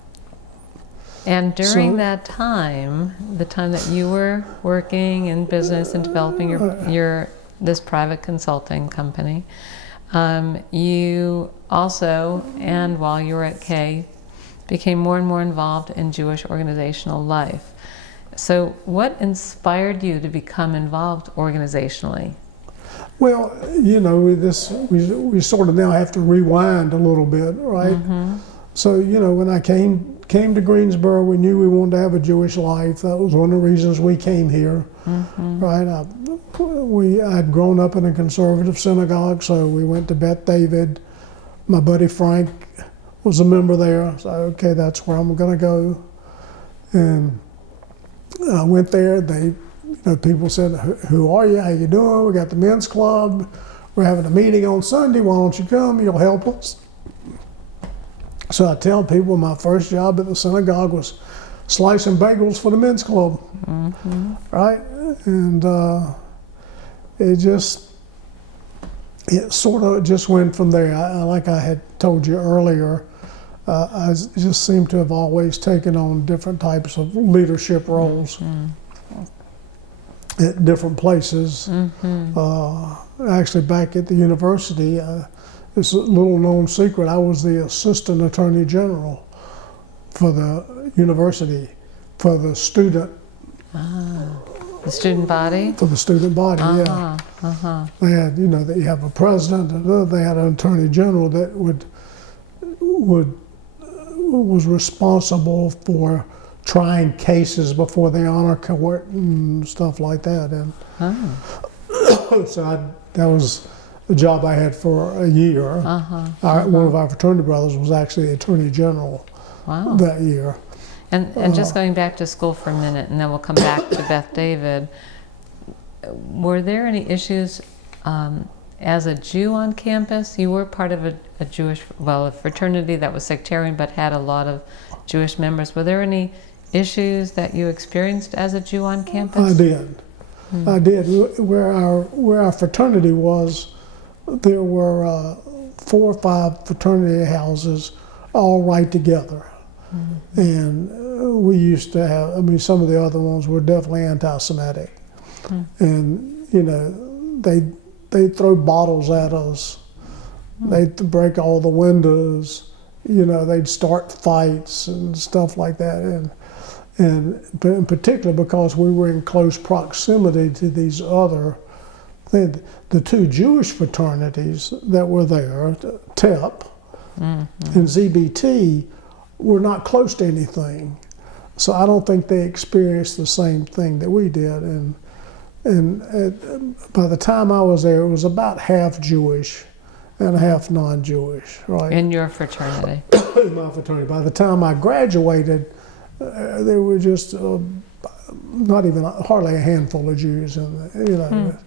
And during that time, the time that you were working in business and developing your this private consulting company, you also, and while you were at K, became more and more involved in Jewish organizational life. So what inspired you to become involved organizationally? Well, you know, we sort of now have to rewind a little bit, right? So, when I came to Greensboro, we knew we wanted to have a Jewish life. That was one of the reasons we came here, right? I'd grown up in a conservative synagogue, so we went to Beth David. My buddy Frank was a member there, so okay, that's where I'm going to go. And I went there. People said, "Who are you? How you doing? We got the men's club. We're having a meeting on Sunday. Why don't you come? You'll help us." So I tell people my first job at the synagogue was slicing bagels for the men's club, right? And it sort of just went from there. Like I had told you earlier, I just seem to have always taken on different types of leadership roles at different places. Actually, back at the university, it's a little known secret, I was the assistant attorney general for the university, for the student. The student body? For the student body, yeah. They had, they have a president, and they had an attorney general that was responsible for trying cases before the honor court and stuff like that. And so that was a job I had for a year. One of our fraternity brothers was actually the attorney general that year. And just going back to school for a minute, and then we'll come back to Beth David. Were there any issues as a Jew on campus? You were part of a fraternity that was sectarian but had a lot of Jewish members. Were there any issues that you experienced as a Jew on campus? I did. Where our fraternity was, there were 4 or 5 fraternity houses all right together. And we used to have, some of the other ones were definitely anti-Semitic. And, they'd throw bottles at us. They'd break all the windows. They'd start fights and stuff like that. And in particular, because we were in close proximity to these other, the 2 Jewish fraternities that were there, TEP and ZBT, were not close to anything. So I don't think they experienced the same thing that we did. And by the time I was there, it was about half Jewish and half non-Jewish, right? In your fraternity? In my fraternity. By the time I graduated, there were just not even hardly a handful of Jews, and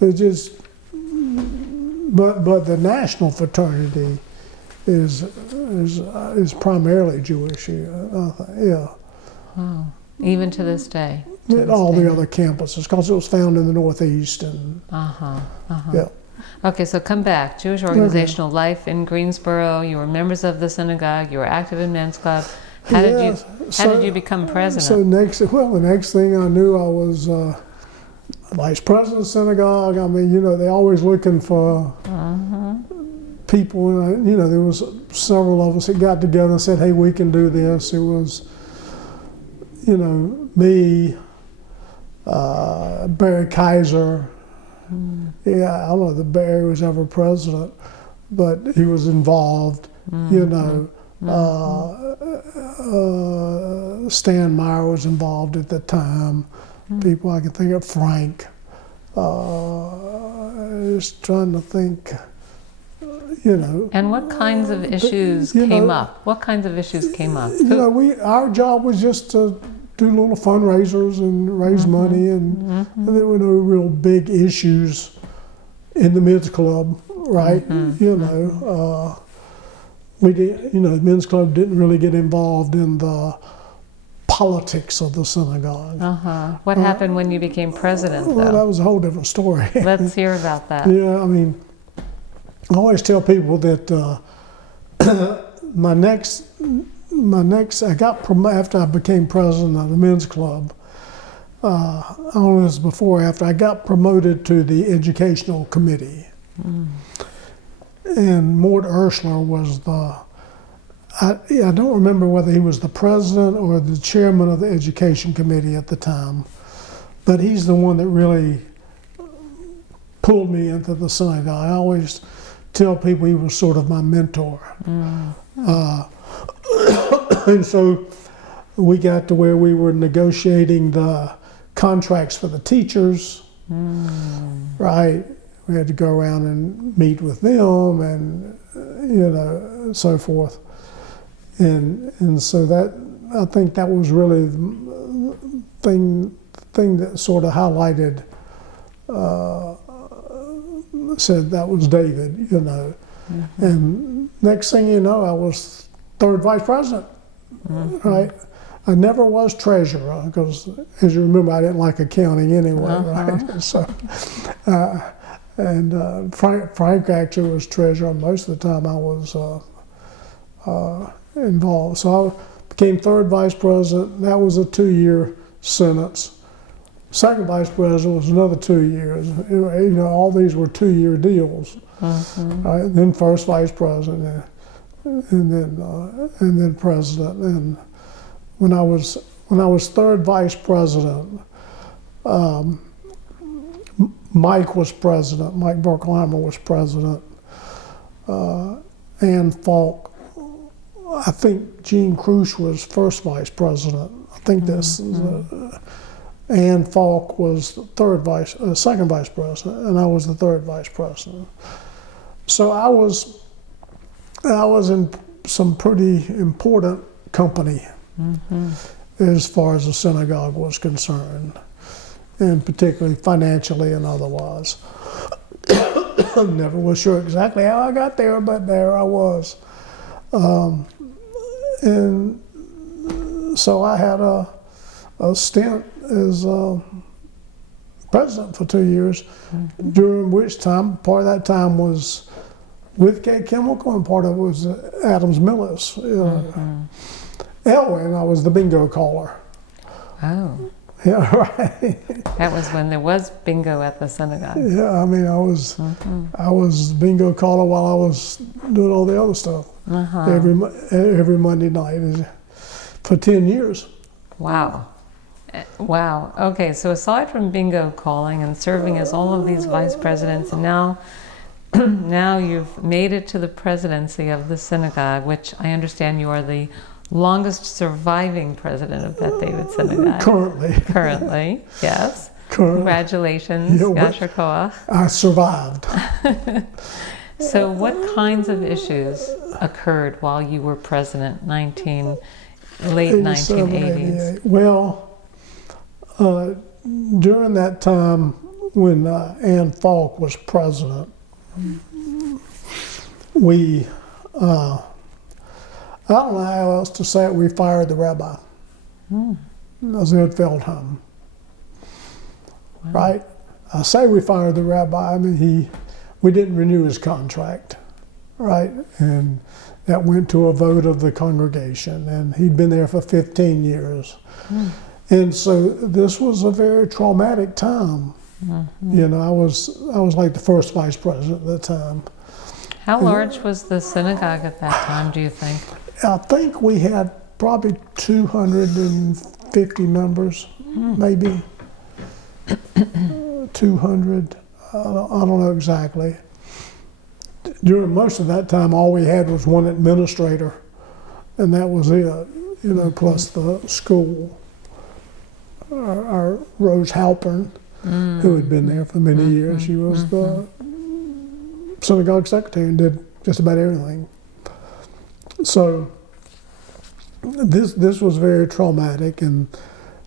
they're just. But the national fraternity is primarily Jewish. Wow. Even to this day. At all the other campuses, because it was found in the Northeast and. Yeah. Okay, so come back. Jewish organizational life in Greensboro. You were members of the synagogue. You were active in men's club. How did you become president? So the next thing I knew, I was vice president of the synagogue. They're always looking for people. And, there was several of us that got together and said, "Hey, we can do this." It was, me, Barry Kaiser. Yeah, I don't know that Barry was ever president, but he was involved. Stan Meyer was involved at the time. People I can think of, Frank. Just trying to think. And what kinds of issues came up? What kinds of issues came up? Our job was just to do little fundraisers and raise money, and there were no real big issues in the men's club, right? We did, the men's club didn't really get involved in the politics of the synagogue. What happened when you became president, though? Well, that was a whole different story. Let's hear about that. Yeah, I always tell people that after I became president of the men's club, I don't know if it was before or after, I got promoted to the educational committee. And Mort Ursler was I don't remember whether he was the president or the chairman of the education committee at the time, but he's the one that really pulled me into the synagogue. I always tell people he was sort of my mentor. And so we got to where we were negotiating the contracts for the teachers, right? We had to go around and meet with them and, so forth. And so that, I think that was really the thing that sort of highlighted, said that was David, And next thing you know, I was third vice president, right? I never was treasurer because, as you remember, I didn't like accounting anyway, right? So, Frank actually was treasurer. Most of the time I was involved. So I became third vice president. That was a 2-year sentence. Second vice president was another 2 years. All these were 2-year deals. Right? Then first vice president, and then president. And when I was third vice president, Mike was president. Mike Berkelheimer was president. Ann Falk. I think Gene Krusch was first vice president. I think this is Ann Falk was second vice president, and I was the third vice president. So I was in some pretty important company as far as the synagogue was concerned, and particularly financially and otherwise. I never was sure exactly how I got there, but there I was. And so I had a stint as president for 2 years, during which time, part of that time was with K Chemical and part of it was Adams Millis. And I was the bingo caller. Oh. Yeah, right. That was when there was bingo at the synagogue. Yeah, I mean, I was bingo caller while I was doing all the other stuff every Monday night for 10 years. Wow. Wow. Okay, so aside from bingo calling and serving as all of these vice presidents, and now you've made it to the presidency of the synagogue, which I understand you are the longest surviving president of Beth David Synagogue. Currently, yes. Currently. Congratulations, Yasher Koach. I survived. So what kinds of issues occurred while you were president, late 1980s? Well, during that time when Ann Falk was president, we, I don't know how else to say it, we fired the rabbi. Ed Feldheim. Wow. Right? I say we fired the rabbi, I mean we didn't renew his contract, right? And that went to a vote of the congregation, and he'd been there for 15 years. And so this was a very traumatic time. I was like the first vice president at the time. How large was the synagogue at that time, do you think? I think we had probably 250 members, maybe 200. I don't know exactly. During most of that time, all we had was one administrator, and that was it. Plus the school. Our Rose Halpern, who had been there for many years, she was the synagogue secretary and did just about everything. So this was very traumatic, and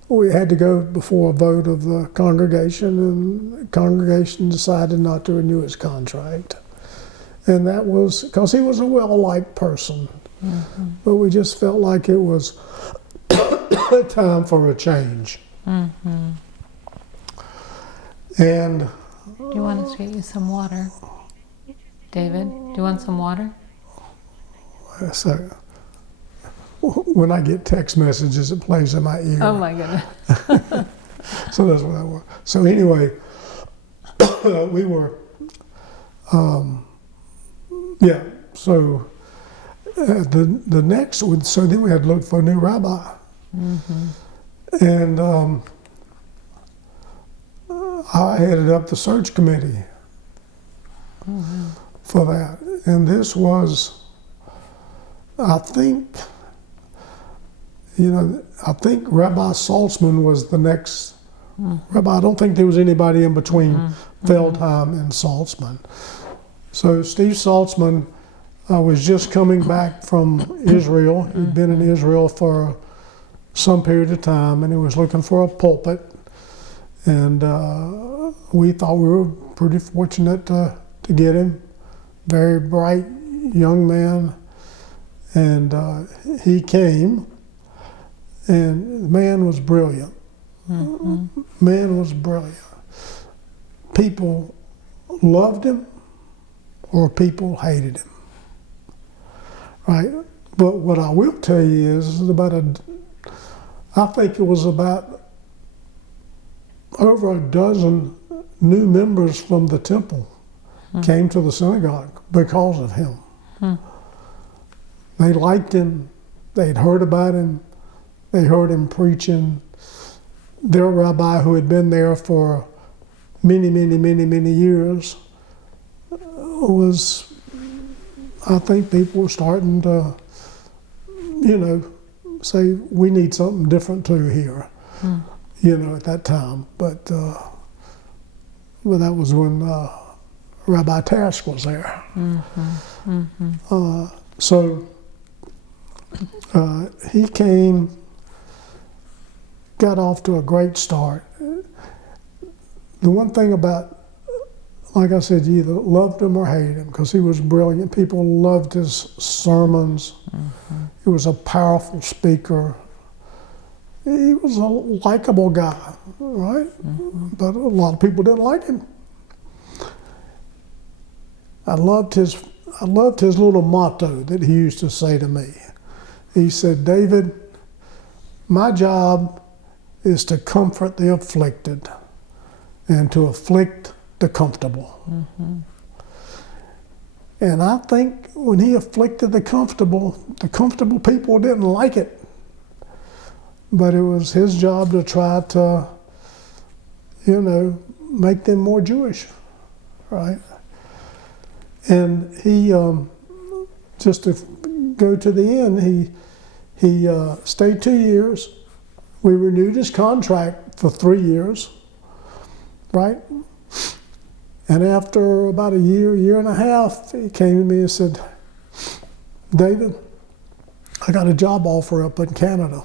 we had to go before a vote of the congregation, and the congregation decided not to renew his contract. And that was because he was a well-liked person, but we just felt like it was a time for a change. And do you want us to get you some water, David? Do you want some water? So when I get text messages, it plays in my ear. Oh my goodness. So that's what I want. So anyway, we were, so the next one, so then we had to look for a new rabbi. And I headed up the search committee for that. And this was, I think, I think Rabbi Saltzman was the next rabbi. I don't think there was anybody in between Feldheim and Saltzman. So Steve Saltzman was just coming back from Israel. He'd been in Israel for some period of time, and he was looking for a pulpit. And we thought we were pretty fortunate to get him. Very bright young man. And he came, and the man was brilliant. Man was brilliant. People loved him or people hated him. Right? But what I will tell you is I think it was about over a dozen new members from the temple came to the synagogue because of him. They liked him. They'd heard about him. They heard him preaching. Their rabbi, who had been there for many years, was, I think people were starting to, say, we need something different too here, at that time. But that was when Rabbi Task was there. So he came, got off to a great start. The one thing about, like I said, you either loved him or hated him because he was brilliant. People loved his sermons. He was a powerful speaker. He was a likable guy, right? But a lot of people didn't like him. I loved his little motto that he used to say to me. He said, "David, my job is to comfort the afflicted and to afflict the comfortable." And I think when he afflicted the comfortable people didn't like it. But it was his job to try to, make them more Jewish, right? And he, just to go to the end, he stayed 2 years. We renewed his contract for 3 years, right? And after about a year and a half, he came to me and said, "David, I got a job offer up in Canada."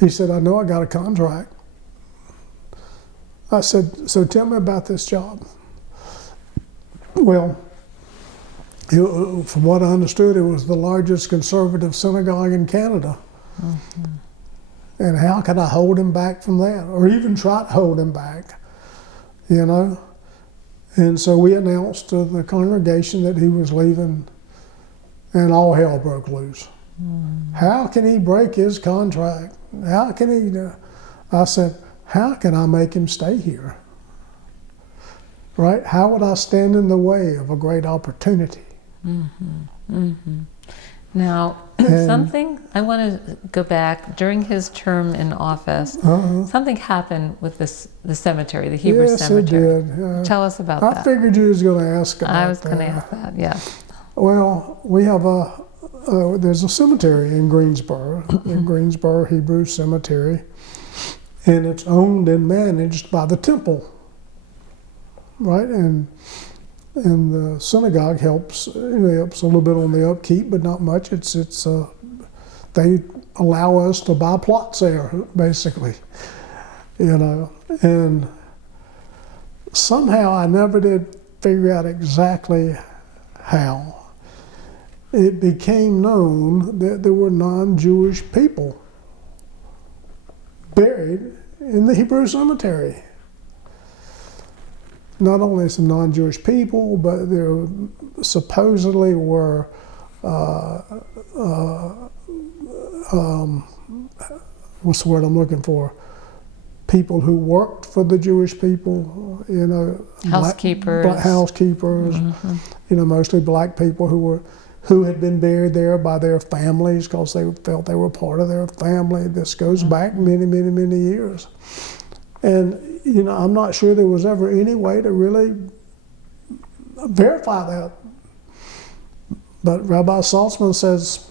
He said, "I know I got a contract." I said, "So tell me about this job." Well, from what I understood, it was the largest conservative synagogue in Canada. And how could I hold him back from that, or even try to hold him back, And so we announced to the congregation that he was leaving, and all hell broke loose. How can he break his contract? How can he? I said, how can I make him stay here? Right? How would I stand in the way of a great opportunity? Now, something, I want to go back, during his term in office, something happened with the cemetery, the Hebrew cemetery. Yes, it did. Tell us about that. I figured you was going to ask about that. I was going to ask that, yeah. Well, we have there's a cemetery in Greensboro, the Greensboro Hebrew Cemetery, and it's owned and managed by the temple, right? And the synagogue helps a little bit on the upkeep, but not much. They allow us to buy plots there, basically, And somehow I never did figure out exactly how. It became known that there were non-Jewish people buried in the Hebrew cemetery. Not only some non-Jewish people, but there supposedly were what's the word I'm looking for? People who worked for the Jewish people, housekeepers, housekeepers, mostly black people who had been buried there by their families because they felt they were part of their family. This goes back many years. And, I'm not sure there was ever any way to really verify that. But Rabbi Saltzman says,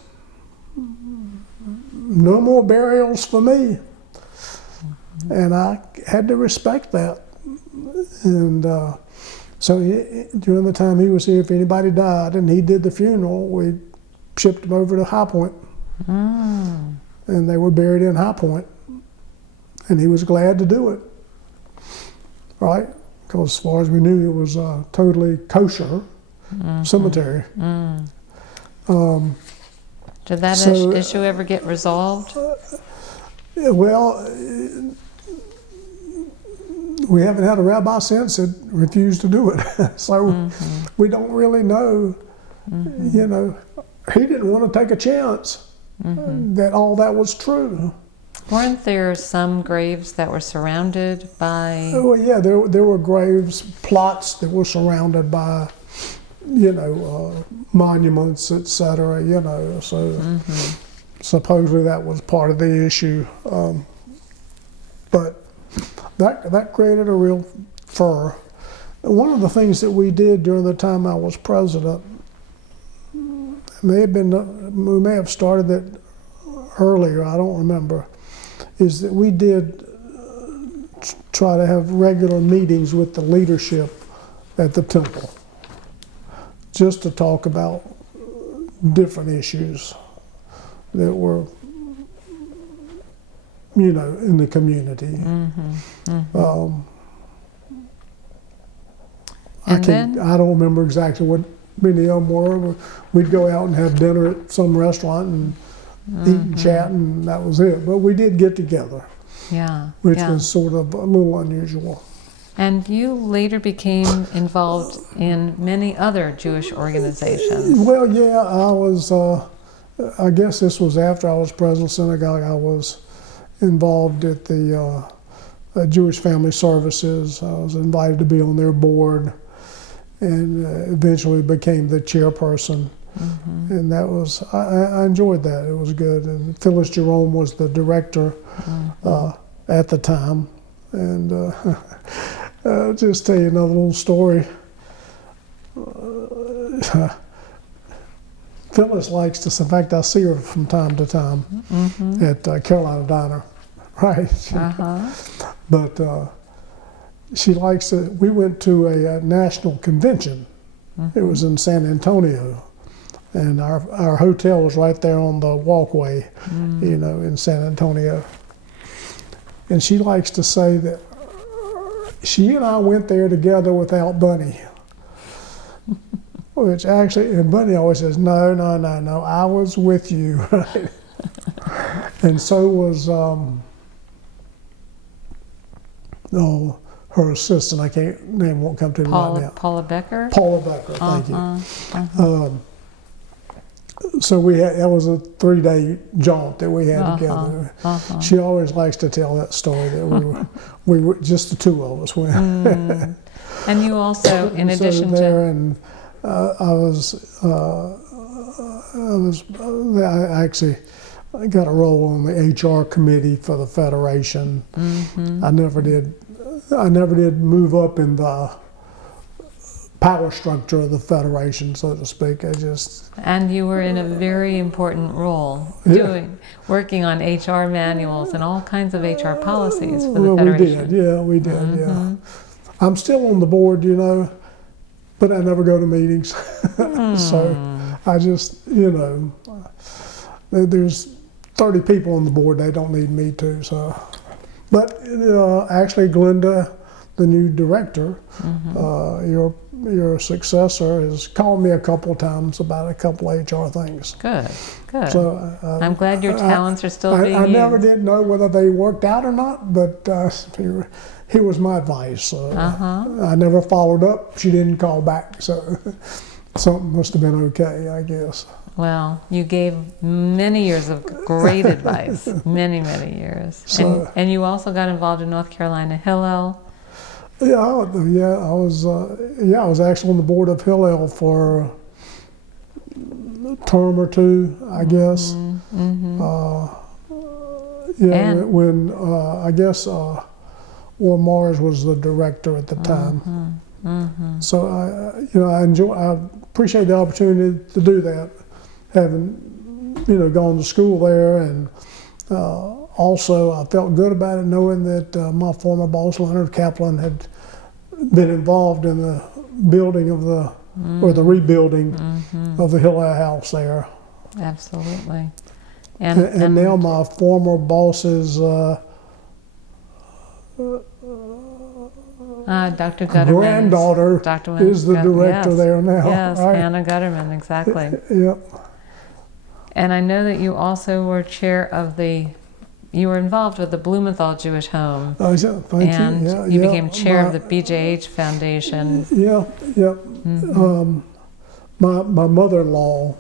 no more burials for me. And I had to respect that. And so during the time he was here, if anybody died and he did the funeral, we shipped them over to High Point. And they were buried in High Point. And he was glad to do it, right? Because as far as we knew, it was a totally kosher cemetery. Did that issue ever get resolved? Well, we haven't had a rabbi since that refused to do it. So we don't really know, you know, he didn't want to take a chance that all that was true. Weren't there some graves that were surrounded by? Well, yeah, there were graves, plots that were surrounded by, you know, monuments, etc. You know, so supposedly that was part of the issue. But that created a real furor. One of the things that we did during the time I was president, we may have started it earlier, I don't remember, is that we did try to have regular meetings with the leadership at the temple, just to talk about different issues that were, you know, in the community. I don't remember exactly what many of them were. We'd go out and have dinner at some restaurant and eat and chat, and that was it. But we did get together, which was sort of a little unusual. And you later became involved in many other Jewish organizations. Well, yeah, I was, I guess this was after I was president of synagogue. I was involved at the Jewish Family Services. I was invited to be on their board, and eventually became the chairperson. And that was, I enjoyed that. It was good. And Phyllis Jerome was the director at the time. And I'll just tell you another little story. Phyllis likes to, in fact, I see her from time to time at Carolina Diner, right? But she likes to, we went to a national convention. It was in San Antonio. And our hotel was right there on the walkway, you know, in San Antonio. And she likes to say that she and I went there together without Bunny. Which actually, and Bunny always says, no, I was with you, right? And so was, her assistant, name won't come to me right now. Paula Becker? Paula Becker, thank you. So that was a 3-day jaunt that we had together. She always likes to tell that story that we were just the two of us went. And you also, in addition there, to, and I actually got a role on the HR committee for the Federation. I never did move up in the power structure of the Federation, so to speak. And you were in a very important role, working on HR manuals and all kinds of HR policies for the Federation. We did, yeah. I'm still on the board, you know, but I never go to meetings. So I just, you know, there's 30 people on the board, they don't need me to, so. But actually, Glenda, the new director, your successor, has called me a couple of times about a couple of HR things. Good. So I'm glad your talents are still being used. I never did know whether they worked out or not, but he was my advice. I never followed up. She didn't call back, so something must have been okay, I guess. Well, you gave many years of great advice, many years. And you also got involved in North Carolina Hillel. Yeah, I was actually on the board of Hillel for a term or two, I guess. When I guess Warren Mars was the director at the time. So I appreciate the opportunity to do that, having gone to school there and Also, I felt good about it knowing that my former boss, Leonard Kaplan, had been involved in the building of or the rebuilding of the Hill House there. Absolutely. And now my former boss's Dr. Gutterman's granddaughter is the director there now. Yes, right? Hannah Gutterman, exactly. Yep. And I know that you also were chair of you were involved with the Blumenthal Jewish Home. Oh, yeah, thank and you. Yeah, you yeah. became chair of the BJH Foundation. Yeah, yeah. My mother-in-law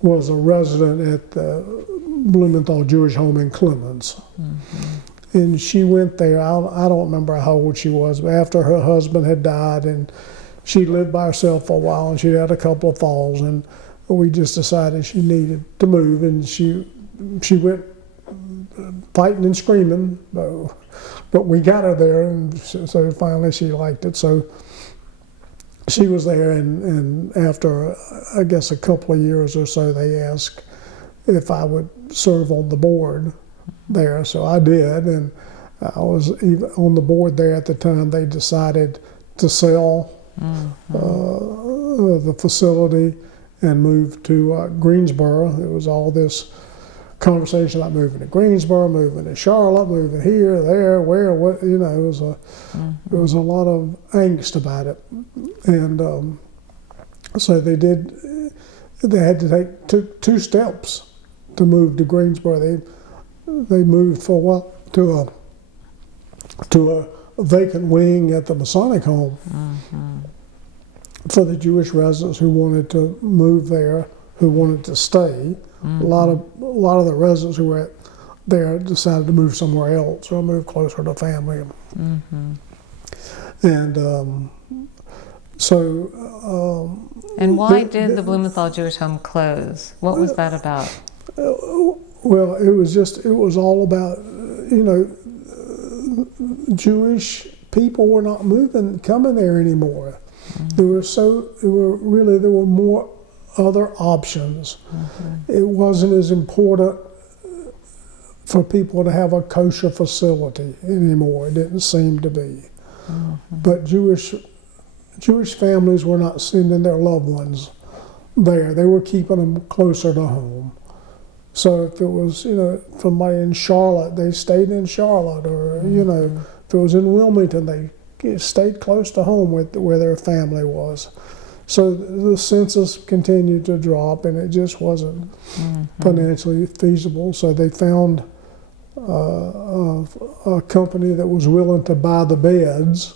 was a resident at the Blumenthal Jewish Home in Clemens. And she went there, I don't remember how old she was, but after her husband had died, and she lived by herself for a while, and she had a couple of falls, and we just decided she needed to move, and she went fighting and screaming, but we got her there, and so finally she liked it. So she was there, and after, I guess, a couple of years or so, they asked if I would serve on the board there. So I did, and I was even on the board there at the time. They decided to sell the facility and move to Greensboro. It was all this conversation about moving to Greensboro, moving to Charlotte, moving here, there, where, what, you know, it was a lot of angst about it. And so they had to take two steps to move to Greensboro. They moved for a while to a vacant wing at the Masonic Home for the Jewish residents who wanted to move there, who wanted to stay. A lot of the residents who were there decided to move somewhere else or move closer to family. And so. And why did the Blumenthal Jewish Home close? What was that about? Well, it was all about, Jewish people were not coming there anymore. There were more other options. It wasn't as important for people to have a kosher facility anymore. It didn't seem to be. But Jewish families were not sending their loved ones there. They were keeping them closer to home. So if it was, somebody in Charlotte, they stayed in Charlotte, or if it was in Wilmington, they stayed close to home where their family was. So the census continued to drop, and it just wasn't financially feasible. So they found a company that was willing to buy the beds.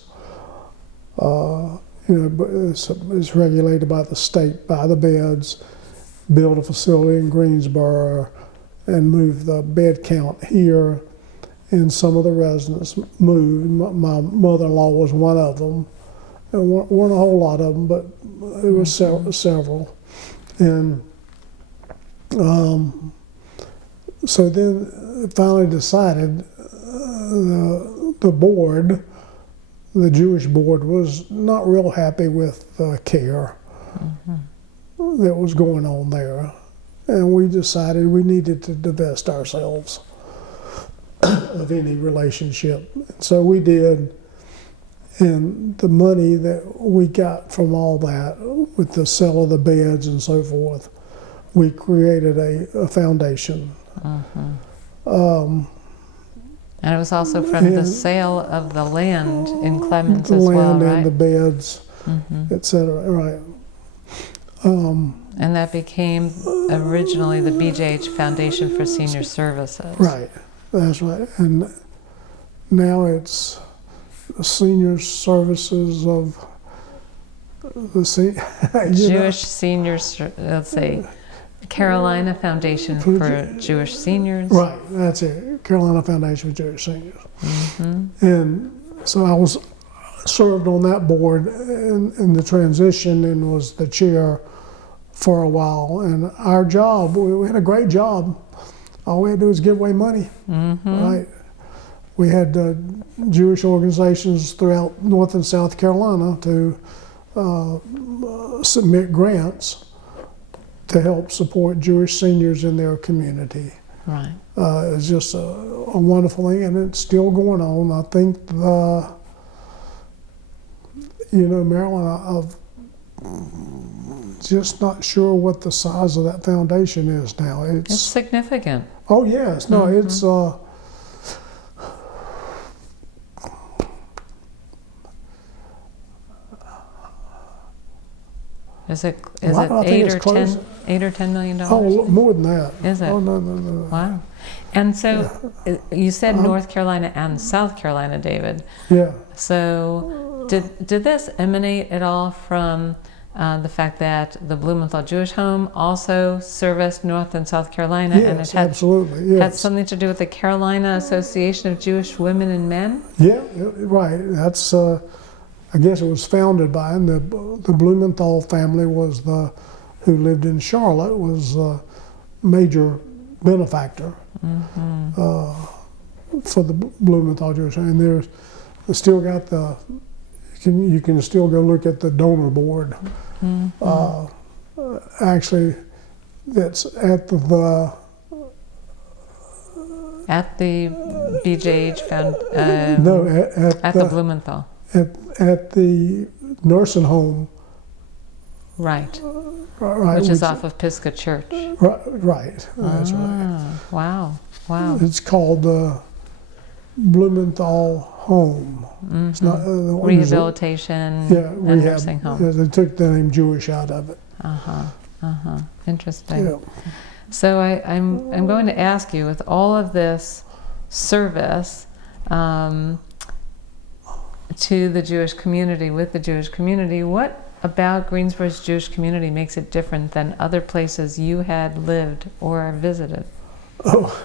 It's regulated by the state, buy the beds, build a facility in Greensboro, and move the bed count here. And some of the residents moved. My mother-in-law was one of them. There weren't a whole lot of them, but it was several. And so then it finally decided the board, the Jewish board, was not real happy with the care that was going on there. And we decided we needed to divest ourselves of any relationship. So we did. And the money that we got from all that, with the sale of the beds and so forth, we created a foundation. And it was also from the sale of the land in Clemens as well, right? The land and the beds, etc. Right. And that became originally the BJH Foundation for Senior Services. Right. That's right. And now it's the Senior Services of the Jewish Seniors, let's see, Carolina Foundation for Jewish Seniors. Right, that's it. Carolina Foundation for Jewish Seniors. And so I served on that board in the transition and was the chair for a while. And our job, we had a great job. All we had to do was give away money, right? We had Jewish organizations throughout North and South Carolina to submit grants to help support Jewish seniors in their community. Right. It's just a wonderful thing, and it's still going on. I think Marilyn, I'm just not sure what the size of that foundation is now. It's significant. Oh yes, no, it's Is it I think it's close. $8 or $10 million? Oh, more than that. Is it? Oh no. Wow. And so you said North Carolina and South Carolina, David. Yeah. So did this emanate at all from the fact that the Blumenthal Jewish Home also serviced North and South Carolina? Yes, and it had, absolutely. Yes. had something to do with the Carolina Association of Jewish Women and Men? Yeah, right. That's I guess it was founded by, and the Blumenthal family was who lived in Charlotte, was a major benefactor for the Blumenthal Jewish. And there's still got you can still go look at the donor board. Actually, that's at the BJH found. No, at the Blumenthal. At the nursing home. Right. Right. Which is off of Pisgah Church. Right. That's right. Wow. It's called the Blumenthal Home. It's not rehabilitation. And nursing home. Yeah, they took the name Jewish out of it. Interesting. Yeah. So I'm going to ask you, with all of this service to the Jewish community, with the Jewish community, what about Greensboro's Jewish community makes it different than other places you had lived or visited? Oh,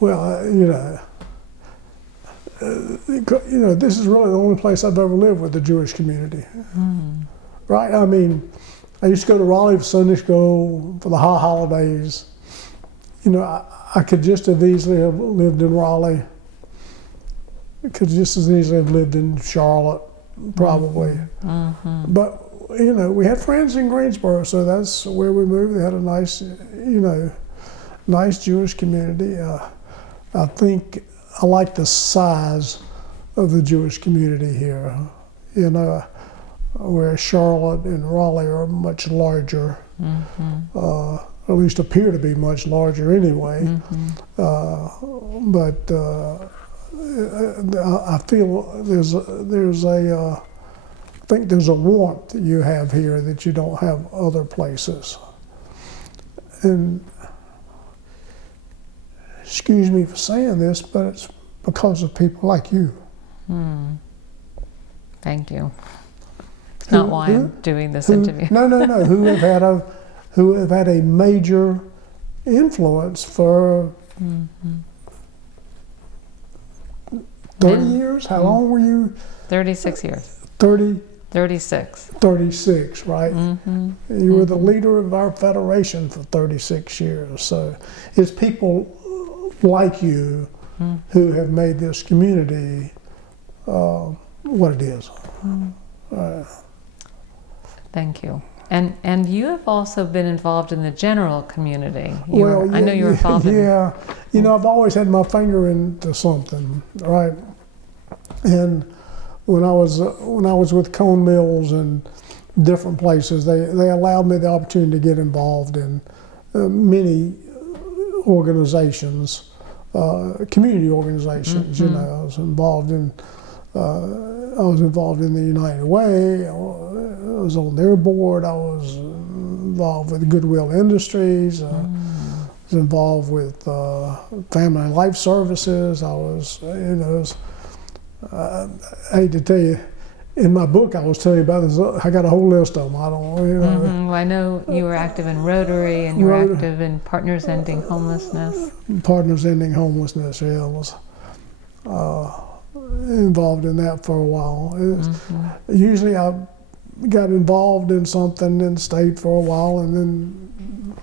well, this is really the only place I've ever lived with the Jewish community. Right? I mean, I used to go to Raleigh for Sunday school, for the holidays. I could just as easily have lived in Raleigh. I could just as easily have lived in Charlotte, probably. But, we had friends in Greensboro, so that's where we moved. They had a nice, nice Jewish community. I think I like the size of the Jewish community here. Where Charlotte and Raleigh are much larger, at least appear to be much larger anyway. But I feel I think there's a warmth that you have here that you don't have other places. And excuse me for saying this, but it's because of people like you. Thank you. It's not why I'm doing this interview. No. Who have had a major influence for 30 years? How long were you? 36 years. 36, right? You were the leader of our federation for 36 years. So it's people like you who have made this community what it is. Thank you. And you have also been involved in the general community. I know you were involved in... Yeah, I've always had my finger into something, right? And when I was with Cone Mills and different places, they allowed me the opportunity to get involved in many organizations, community organizations. I was involved in the United Way. I was on their board. I was involved with Goodwill Industries. I was involved with Family and Life Services. I was, I hate to tell you, in my book I was telling you about this. I got a whole list of them. I don't, Well, I know you were active in Rotary, and you were active in Partners Ending Homelessness. Partners Ending Homelessness, yeah, I was involved in that for a while. Usually I got involved in something and stayed for a while and then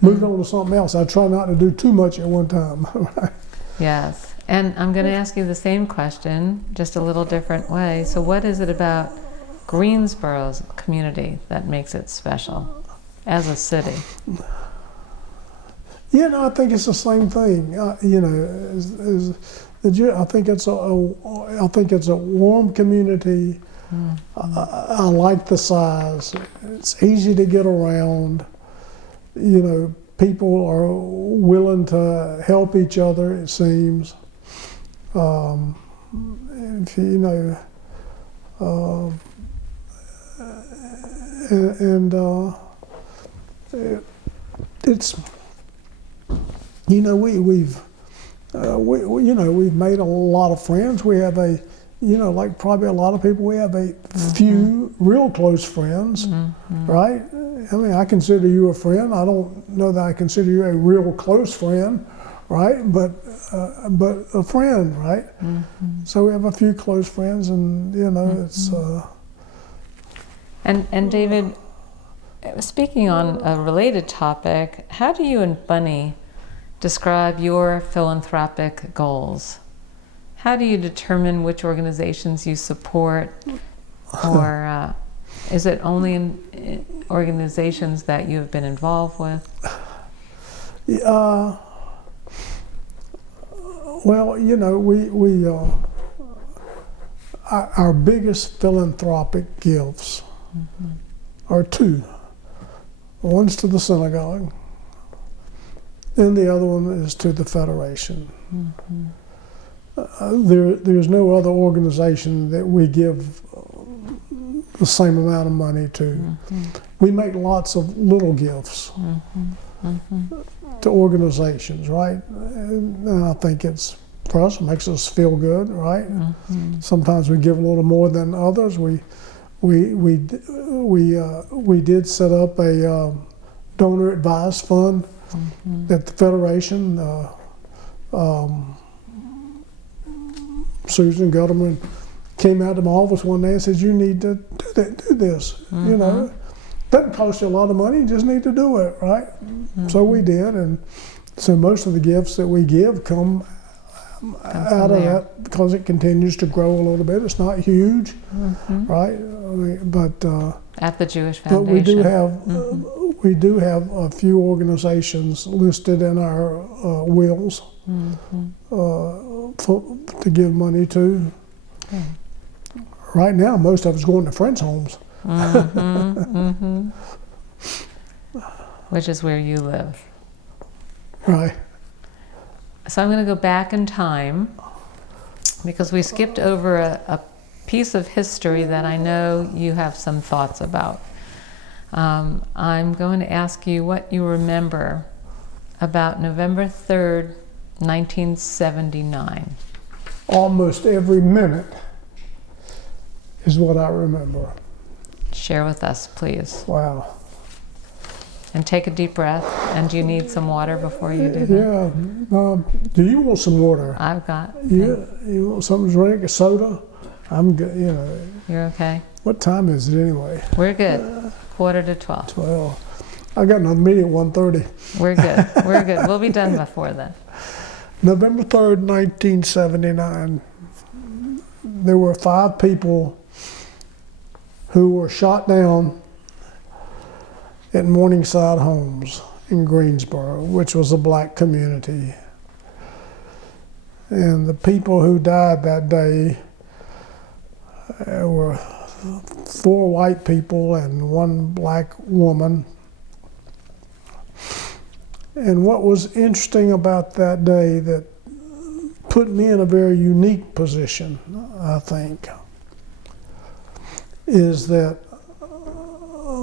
moved on to something else. I try not to do too much at one time. Yes. And I'm going to ask you the same question, just a little different way. So what is it about Greensboro's community that makes it special? as a city? Yeah, no, I think it's the same thing. You know, I think it's a warm community. I like the size. It's easy to get around. You know, people are willing to help each other, it seems. If you know, it's, you know, we've made a lot of friends. We have like probably a lot of people, we have a few real close friends, right? I mean, I consider you a friend. I don't know that I consider you a real close friend, right? But a friend, right? So we have a few close friends, and you know, it's. And David, speaking on a related topic, how do you and Bunny describe your philanthropic goals? How do you determine which organizations you support, or is it only in organizations that you have been involved with? Well, you know, our biggest philanthropic gifts are two. One's to the synagogue, and the other one is to the Federation. There's no other organization that we give the same amount of money to. We make lots of little gifts to organizations, right? And I think it's, for us, it makes us feel good, right? Sometimes we give a little more than others. We did set up a donor advised fund at the Federation. Susan Gutterman came out to my office one day and said, "You need to do this. You know, doesn't cost you a lot of money. You just need to do it, right?" So we did, and so most of the gifts that we give come out of that, because it continues to grow a little bit. It's not huge, right? I mean, but at the Jewish Foundation. But we do have a few organizations listed in our wills to give money to. Right now, most of it's going to friends' homes. Which is where you live. Right. So I'm going to go back in time, because we skipped over a piece of history that I know you have some thoughts about. I'm going to ask you what you remember about November 3rd, 1979. Almost every minute is what I remember. Share with us, please. Wow. And take a deep breath. And do you need some water before you do that? Yeah. Do you want some water? I've got. Yeah. You want something to drink? A soda? I'm good. You know. You're okay? What time is it anyway? We're good. 11:45. 12. I got another meeting at 1:30. We're good. We're good. We'll be done before then. November 3rd, 1979. There were 5 people who were shot down at Morningside Homes in Greensboro, which was a black community. And the people who died that day were 4 white people and 1 black woman. And what was interesting about that day that put me in a very unique position, I think, is that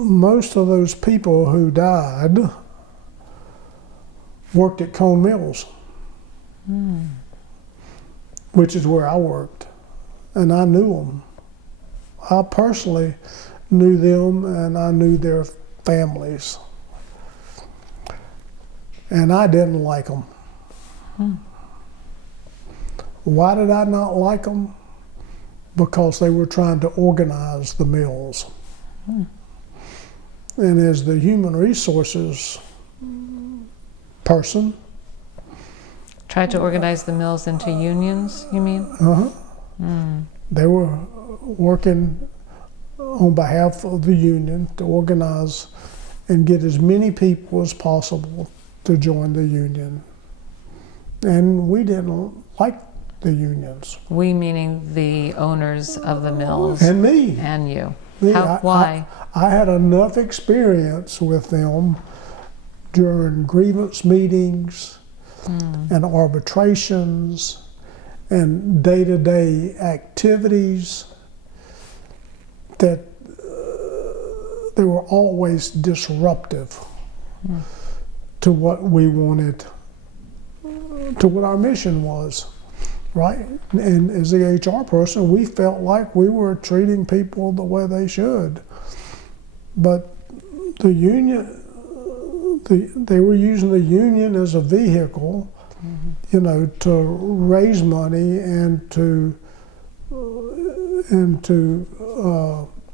most of those people who died worked at Cone Mills, which is where I worked, and I knew them. I personally knew them, and I knew their families, and I didn't like them. Why did I not like them? Because they were trying to organize the mills. And as the human resources person. Tried to organize the mills into unions, you mean? They were working on behalf of the union to organize and get as many people as possible to join the union. And we didn't like the unions. We meaning the owners of the mills. And me. And you. Yeah, Why? I had enough experience with them during grievance meetings and arbitrations and day-to-day activities that they were always disruptive to what we wanted, to what our mission was, right? And as the HR person, we felt like we were treating people the way they should. But the union, they were using the union as a vehicle, you know, to raise money and to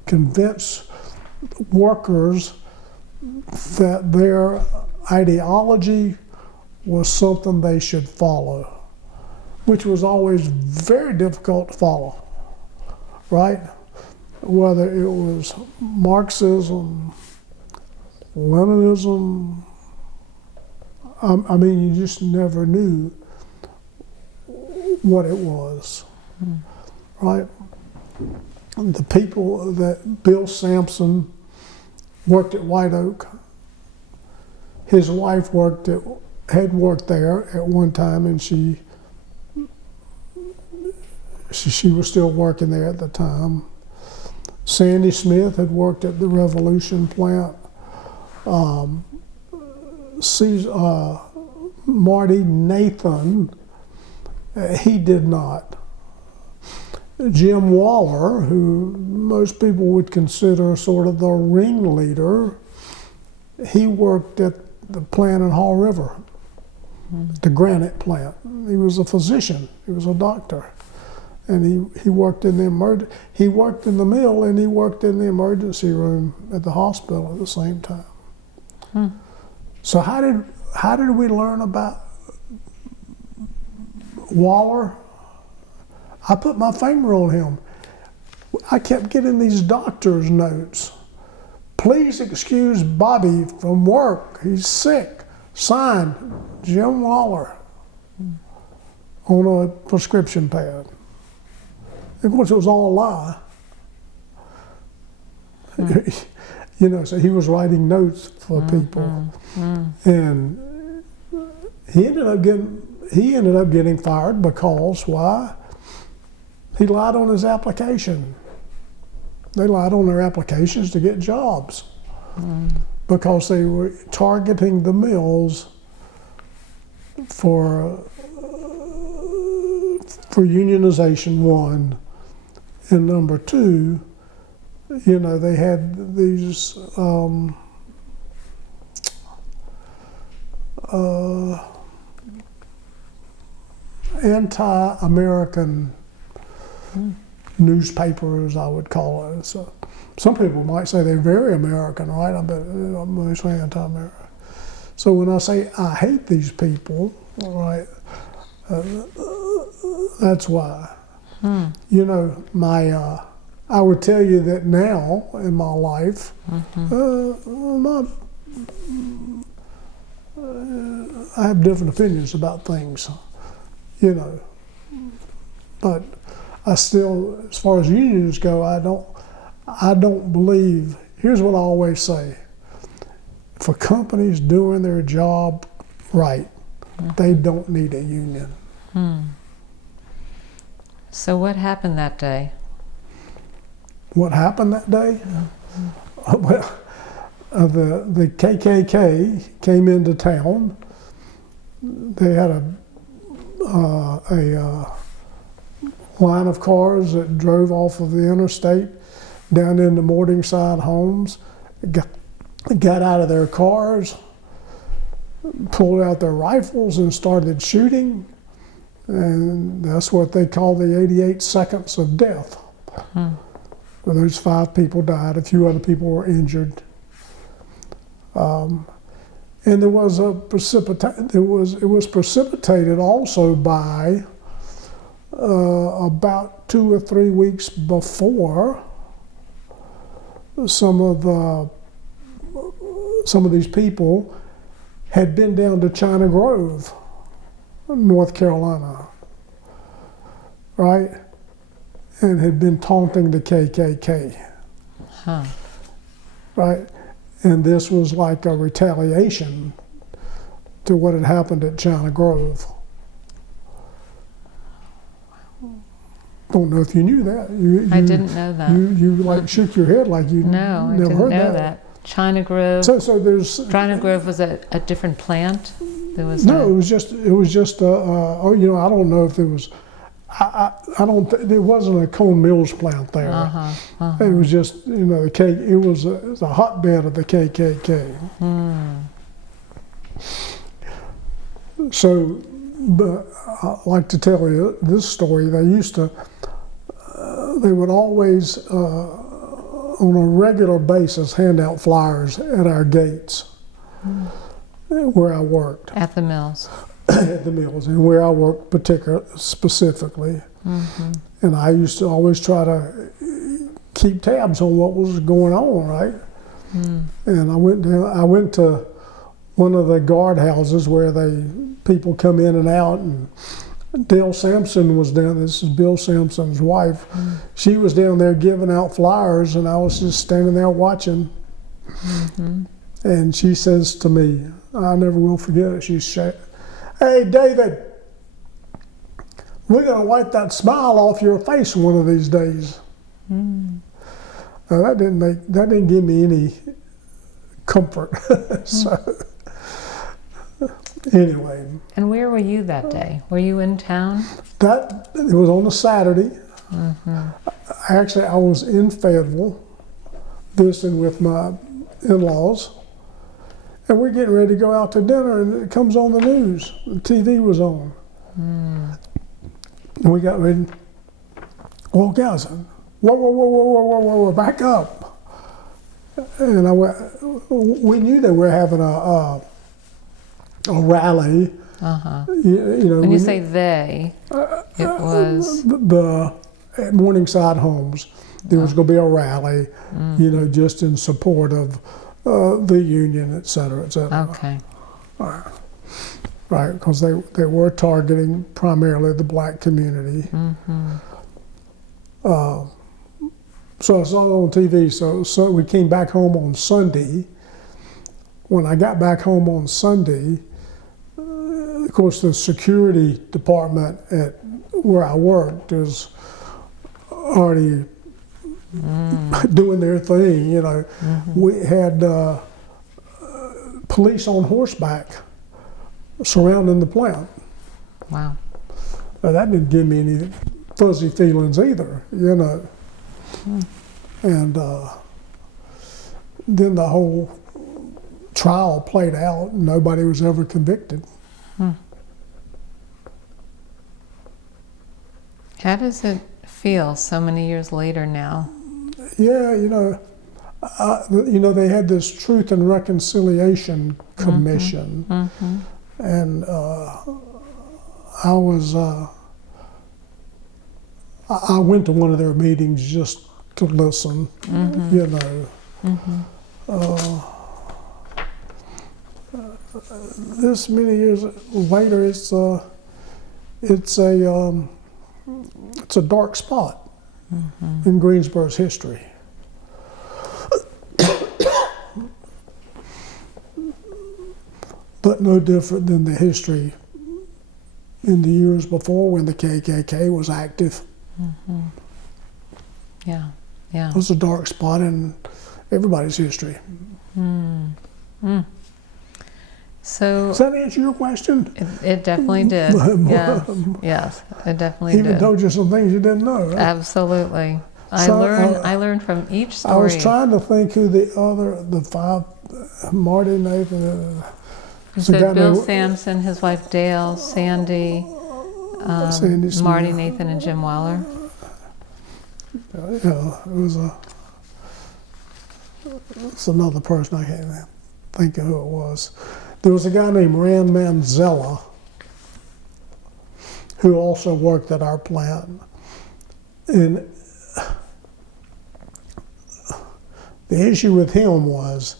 convince workers that their ideology was something they should follow, which was always very difficult to follow, right? Whether it was Marxism, Leninism, I mean, you just never knew what it was, right? The people that Bill Sampson worked at White Oak, his wife had worked there at one time, and she was still working there at the time. Sandy Smith had worked at the Revolution plant. Marty Nathan, he did not. Jim Waller, who most people would consider sort of the ringleader, he worked at the plant in Haw River, the granite plant. He was a physician, he was a doctor. And he worked in the he worked in the mill, and he worked in the emergency room at the hospital at the same time. So how did we learn about Waller? I put my finger on him. I kept getting these doctor's notes. Please excuse Bobby from work. He's sick. Signed, Jim Waller, on a prescription pad. Of course, it was all a lie. You know, so he was writing notes for people, and he ended up getting fired because why? He lied on his application. They lied on their applications to get jobs because they were targeting the mills for unionization, one, and number two, you know, they had these anti-American newspapers, I would call it. So some people might say they're very American, right? But I'm mostly anti-American. So when I say I hate these people, right, that's why. You know, I would tell you that now in my life, I have different opinions about things, you know, but I still, as far as unions go, I don't believe, here's what I always say, if a company's doing their job right, they don't need a union. So what happened that day? What happened that day? Well, the KKK came into town. They had a line of cars that drove off of the interstate down into Morningside homes, got out of their cars, pulled out their rifles and started shooting. And that's what they call the 88 seconds of death. Well, those 5 people died, a few other people were injured. And there was it was precipitated also by about 2 or 3 weeks before some of the some of these people had been down to China Grove, North Carolina, right? And had been taunting the KKK, right? And this was like a retaliation to what had happened at China Grove. Don't know if you knew that. I didn't know that. You like shook your head like you No, I never didn't heard know that. that. China Grove. So there's China Grove was a different plant. There was no. It was just oh, you know, I don't know if there was. I don't. There wasn't a Cone Mills plant there. It was just, you know, it was a hotbed of the KKK. So, but I like to tell you this story. They used to. They would always, on a regular basis, hand out flyers at our gates where I worked. at the mills. At the mills, and where I worked specifically. And I used to always try to keep tabs on what was going on, right? And I went to one of the guard houses where people come in and out, and Dale Sampson was down. This is Bill Sampson's wife. She was down there giving out flyers, and I was just standing there watching. And she says to me, I never will forget it. She said, "Hey, David, we're going to wipe that smile off your face one of these days." That didn't give me any comfort. So anyway. And where were you that day? Were you in town? It was on a Saturday. Actually, I was in Fayetteville visiting with my in-laws, and we're getting ready to go out to dinner, and it comes on the news. The TV was on. And we got ready. Well, guys, whoa, back up. And we knew that we were having a rally. You know, When you say they, it was at Morningside Homes. There was going to be a rally, you know, just in support of the union, et cetera, et cetera. Okay. Right, because they were targeting primarily the black community. So I saw it on TV. So we came back home on Sunday. When I got back home on Sunday, of course, the security department at where I worked is already doing their thing. You know, we had police on horseback surrounding the plant. Wow. That didn't give me any fuzzy feelings either, you know. And then the whole trial played out, and nobody was ever convicted. How does it feel so many years later now? Yeah, you know, they had this Truth and Reconciliation Commission, and I went to one of their meetings just to listen, you know. This many years later, it's a dark spot in Greensboro's history. But no different than the history in the years before when the KKK was active. Yeah, yeah. It was a dark spot in everybody's history. So does that answer your question? it definitely did. Yes, it definitely did. Even told you some things you didn't know. Right? Absolutely. I learned from each story. I was trying to think who the five, Marty, Nathan. So Bill Sampson, his wife Dale, Sandy, Marty, Nathan, and Jim Waller. Yeah, it's another person. I can't think of who it was. There was a guy named Rand Manzella who also worked at our plant. And the issue with him was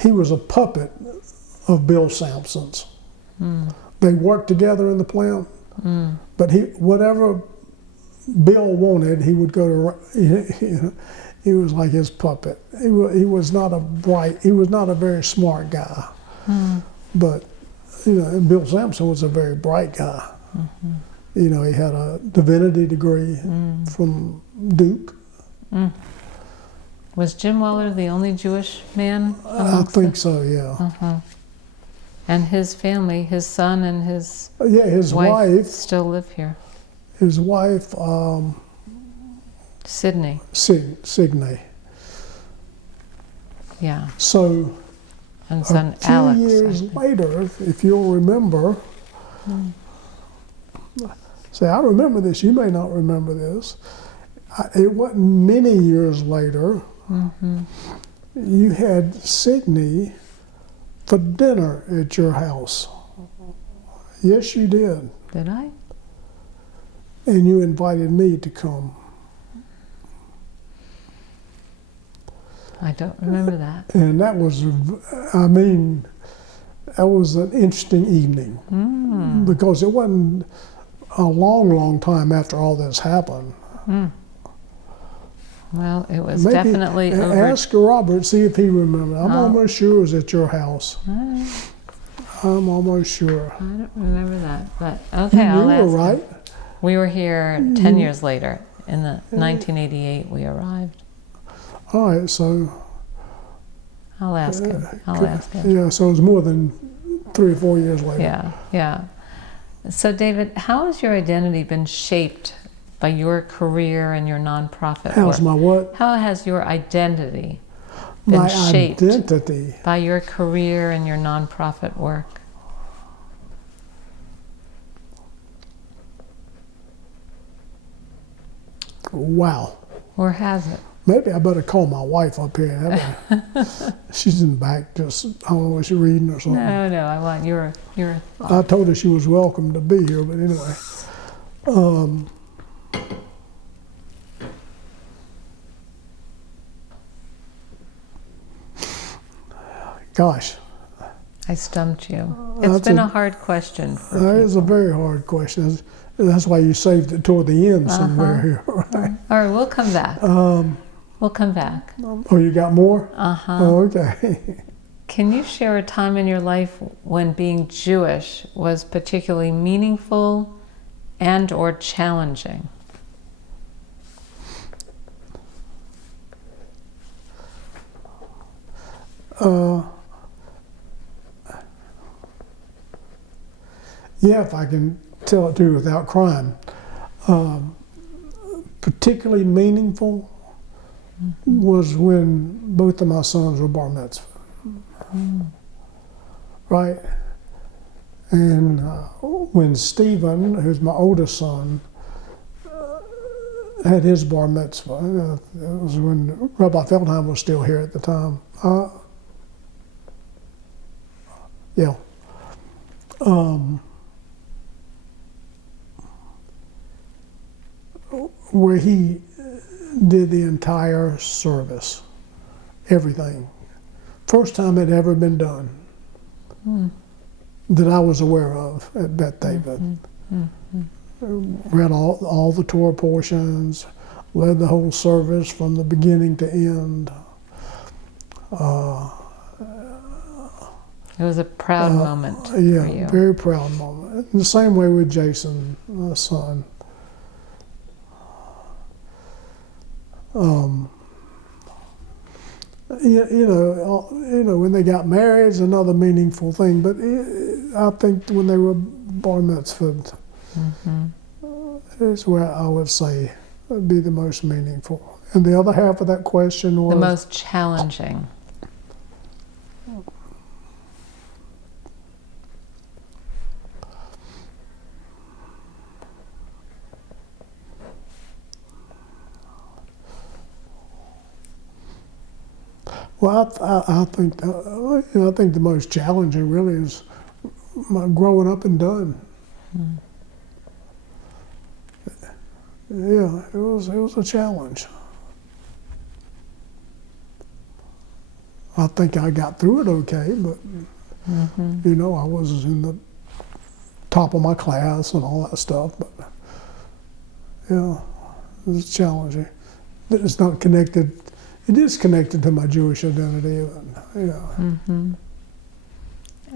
he was a puppet of Bill Sampson's. They worked together in the plant, but whatever Bill wanted, he would go to. He was like his puppet. He was not a very smart guy, but and Bill Sampson was a very bright guy. He had a divinity degree from Duke. Was Jim Weller the only Jewish man? I think so, yeah. And his family, his son and his his wife still live here. His wife, Sydney. Signey. Yeah. So and son a few Alex. years later, if you'll remember, say, I remember this, you may not remember this. It wasn't many years later, you had Signey for dinner at your house. Yes, you did. Did I? And you invited me to come. I don't remember that. And that was, that was an interesting evening. Because it wasn't a long, long time after all this happened. Well, it was Maybe definitely over. Ask Robert, see if he remembers. I'm almost sure it was at your house. I'm almost sure. I don't remember that, but okay, You I'll were ask him. right. We were here 10 years later. In the 1988, we arrived. All right, so. I'll ask him. I'll ask him. Yeah, so it was more than 3 or 4 years later. Yeah, yeah. So, David, how has your identity been shaped by your career and your nonprofit How's work? my what? How has your identity been My shaped identity. by your career and your nonprofit work? Wow. Or has it? Maybe I better call my wife up here. She's in the back, just, I don't know, is she reading or something? No, I want your thought. I told her she was welcome to be here, but anyway. Gosh. I stumped you. It's been a hard question for That people. is a very hard question. That's why you saved it toward the end somewhere here, right? All right, we'll come back. We'll come back. Oh, you got more? Oh, okay. Can you share a time in your life when being Jewish was particularly meaningful and or challenging? Yeah, if I can tell it to you without crying. Particularly meaningful was when both of my sons were bar mitzvah. Right? And when Stephen, who's my oldest son, had his bar mitzvah, it was when Rabbi Feldheim was still here at the time. Yeah. Where he did the entire service, everything. First time it ever been done that I was aware of at Beth David. Read all the Torah portions, led the whole service from the beginning to end. It was a proud moment for Yeah, you. very proud moment. The same way with Jason, my son. You know, when they got married is another meaningful thing, but I think when they were bar mitzvahed is where I would say would be the most meaningful. And the other half of that question was The most challenging. Well, I think I think the most challenging really is my growing up in Dunn. Yeah, it was a challenge. I think I got through it okay, but you know, I was in the top of my class and all that stuff, but yeah, it was challenging. It's not connected. It is connected to my Jewish identity. Yeah.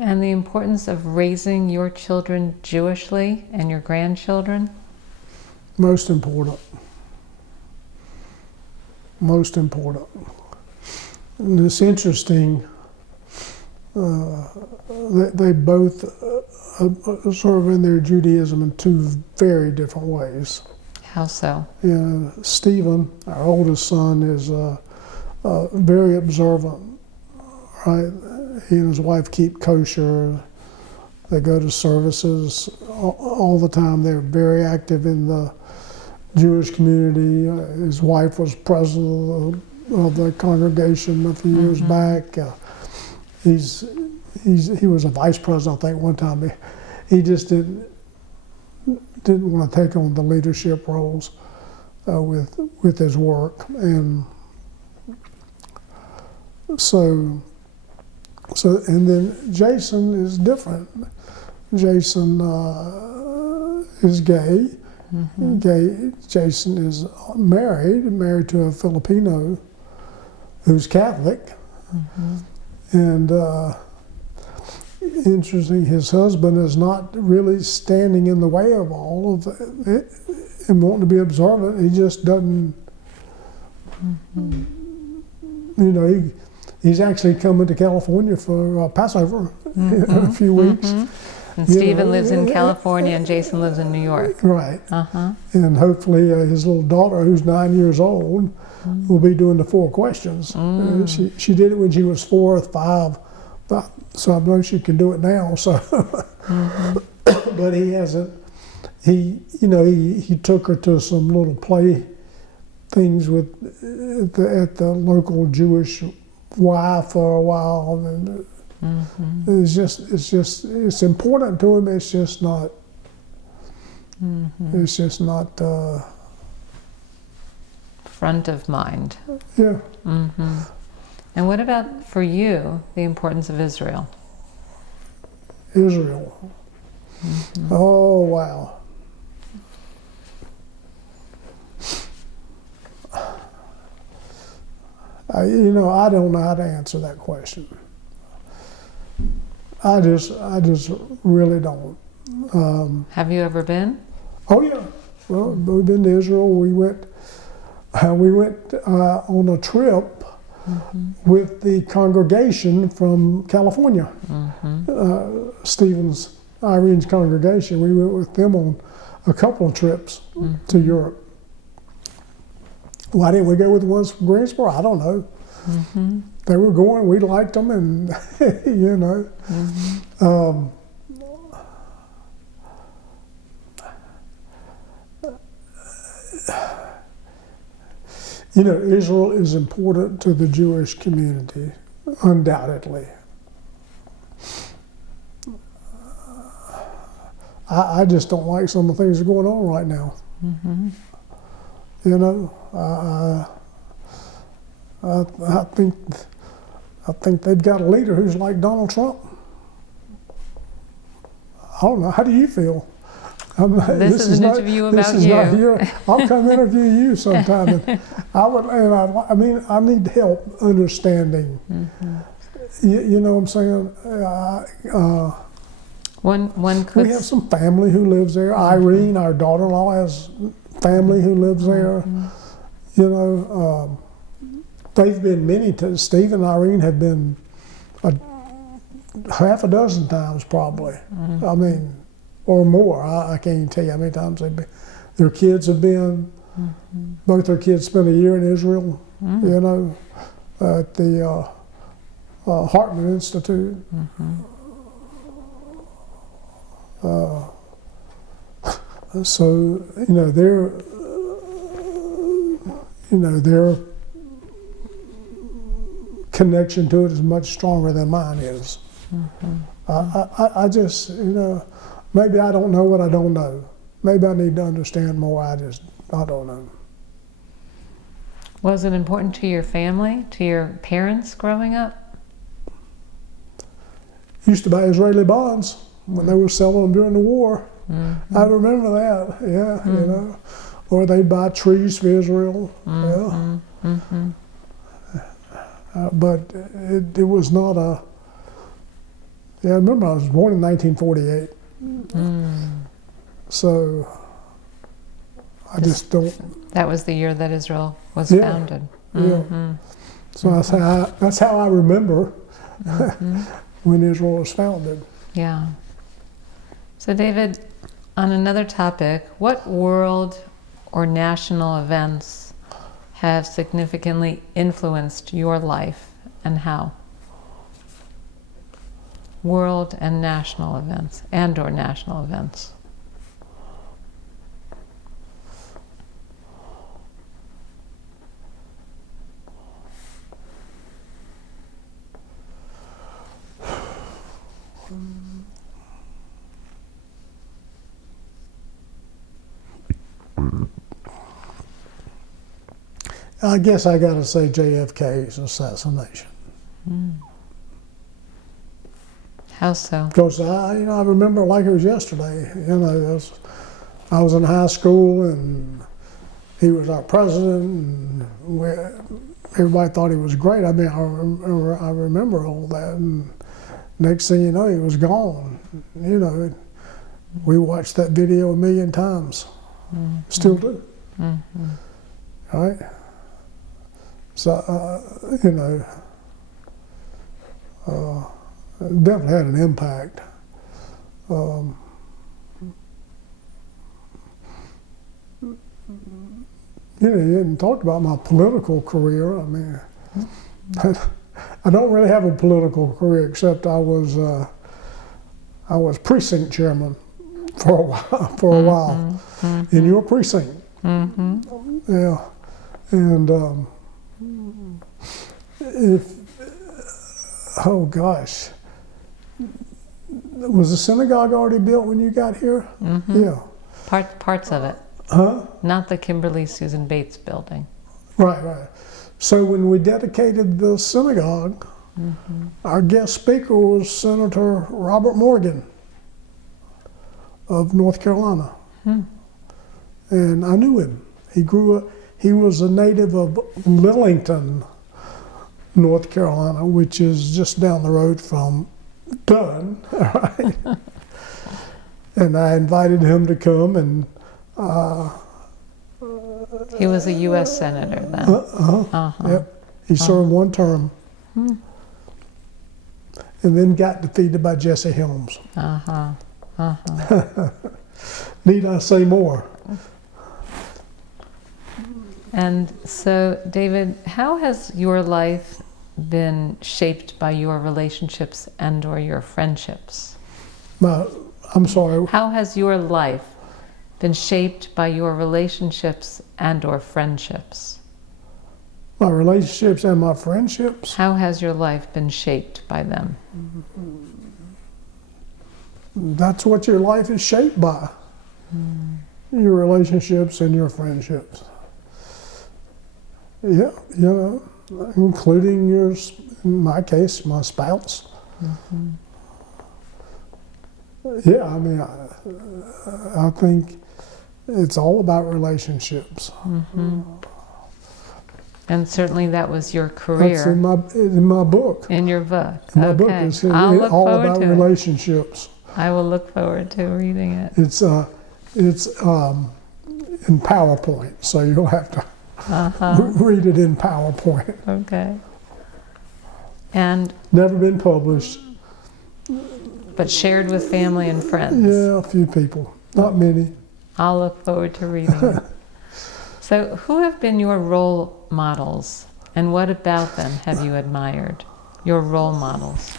And the importance of raising your children Jewishly and your grandchildren? Most important. Most important. And it's interesting, they both serve in their Judaism in two very different ways. How so? Yeah, Stephen, our oldest son, is very observant, right? He and his wife keep kosher. They go to services all the time. They're very active in the Jewish community. His wife was president of the congregation a few years back. He was a vice president, I think, one time. He just didn't want to take on the leadership roles with his work, and so and then Jason is different. Jason is gay. Jason is married to a Filipino who's Catholic, and interesting, his husband is not really standing in the way of all of it and wanting to be observant. He just doesn't, you know, he's actually coming to California for Passover in a few weeks. And Stephen lives in California and Jason lives in New York. Right. And hopefully his little daughter, who's 9 years old, will be doing the 4 questions. She did it when she was 4 or 5, so I know she can do it now. So, but he hasn't. He took her to some little play things at the local Jewish Y for a while, and it's important to him. It's just not. It's just not front of mind. Yeah. And what about for you the importance of Israel? Israel. Oh wow. I don't know how to answer that question. I just really don't. Have you ever been? Oh yeah. Well, we've been to Israel. We went on a trip with the congregation from California. Stephen's, Irene's congregation. We went with them on a couple of trips to Europe. Why didn't we go with the ones from Greensboro? I don't know. They were going, we liked them, and you know. Israel is important to the Jewish community, undoubtedly. I just don't like some of the things that are going on right now. I think they've got a leader who's like Donald Trump. I don't know. How do you feel? This is an interview about you. I'll come interview you sometime. And I need help understanding. You know what I'm saying? One could. We have some family who lives there. Irene, our daughter-in-law, has family who lives there. They've been many times. Steve and Irene have been half a dozen times probably. I mean, or more. I can't even tell you how many times they've been. Their kids have been. Both their kids spent a year in Israel. At the Hartman Institute. So their connection to it is much stronger than mine is. I just, maybe I don't know what I don't know. Maybe I need to understand more. I don't know. Was it important to your family, to your parents growing up? used to buy Israeli bonds when they were selling them during the war. Mm-hmm. I remember that, yeah, you know. Or they'd buy trees for Israel, yeah. Mm-hmm. But it was not a, yeah, I remember I was born in 1948. So I just don't. That was the year that Israel was Yeah, founded. Yeah. So that's how I remember when Israel was founded. Yeah. So David, on another topic, what world or national events have significantly influenced your life and how? World and national events and/or national events. I guess I got to say JFK's assassination. How so? Because I remember it like it was yesterday. You know, I was in high school and he was our president, and everybody thought he was great. I mean, I remember all that. And next thing you know, he was gone. You know, we watched that video a million times. Still do. Right? So, you know, it definitely had an impact. You know, you hadn't talked about my political career. I mean, I don't really have a political career except I was precinct chairman for a while in your precinct. Yeah, and oh gosh, was the synagogue already built when you got here? Yeah. Parts of it. Huh? Not the Kimberly Susan Bates building. Right. So when we dedicated the synagogue, our guest speaker was Senator Robert Morgan of North Carolina. And I knew him. He was a native of Lillington, North Carolina, which is just down the road from Dunn. Right? And I invited him to come, and He was a U.S. Senator then. Yep. He served one term. And then got defeated by Jesse Helms. Need I say more? And so, David, how has your life been shaped by your relationships and/or your friendships? I'm sorry. How has your life been shaped by your relationships and/or friendships? My relationships and my friendships? How has your life been shaped by them? That's what your life is shaped by. Your relationships and your friendships. Yeah, you know, including in my case, my spouse. Yeah, I mean, I think it's all about relationships. And certainly that was your career. That's in my book. In your book. My book is all about relationships. I will look forward to reading it. It's in PowerPoint, so you'll have to read it in PowerPoint. Okay. And never been published. But shared with family and friends. Yeah, a few people, not many. I'll look forward to reading it. So, who have been your role models, and what about them have you admired? Your role models.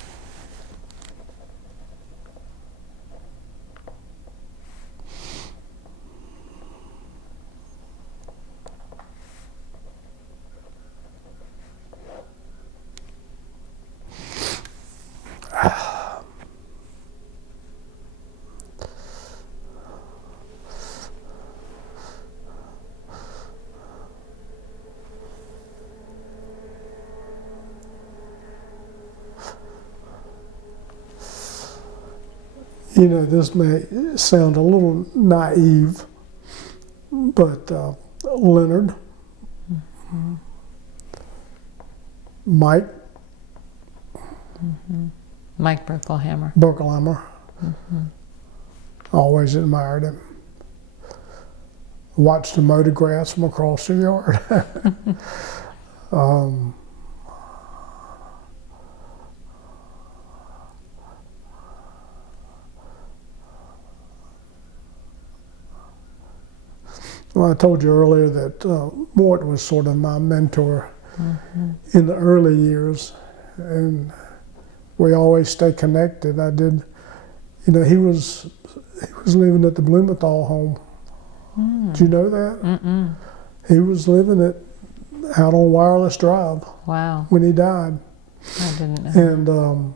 You know, this may sound a little naive, but Leonard, Mike Mike Berkelhammer. Berkelhammer, always admired him. Watched him mow the grass from across the yard. Well, I told you earlier that Mort was sort of my mentor in the early years, and we always stay connected. I did, you know, he was living at the Blumenthal home. Did you know that? He was living out on Wireless Drive. Wow. When he died. I didn't know.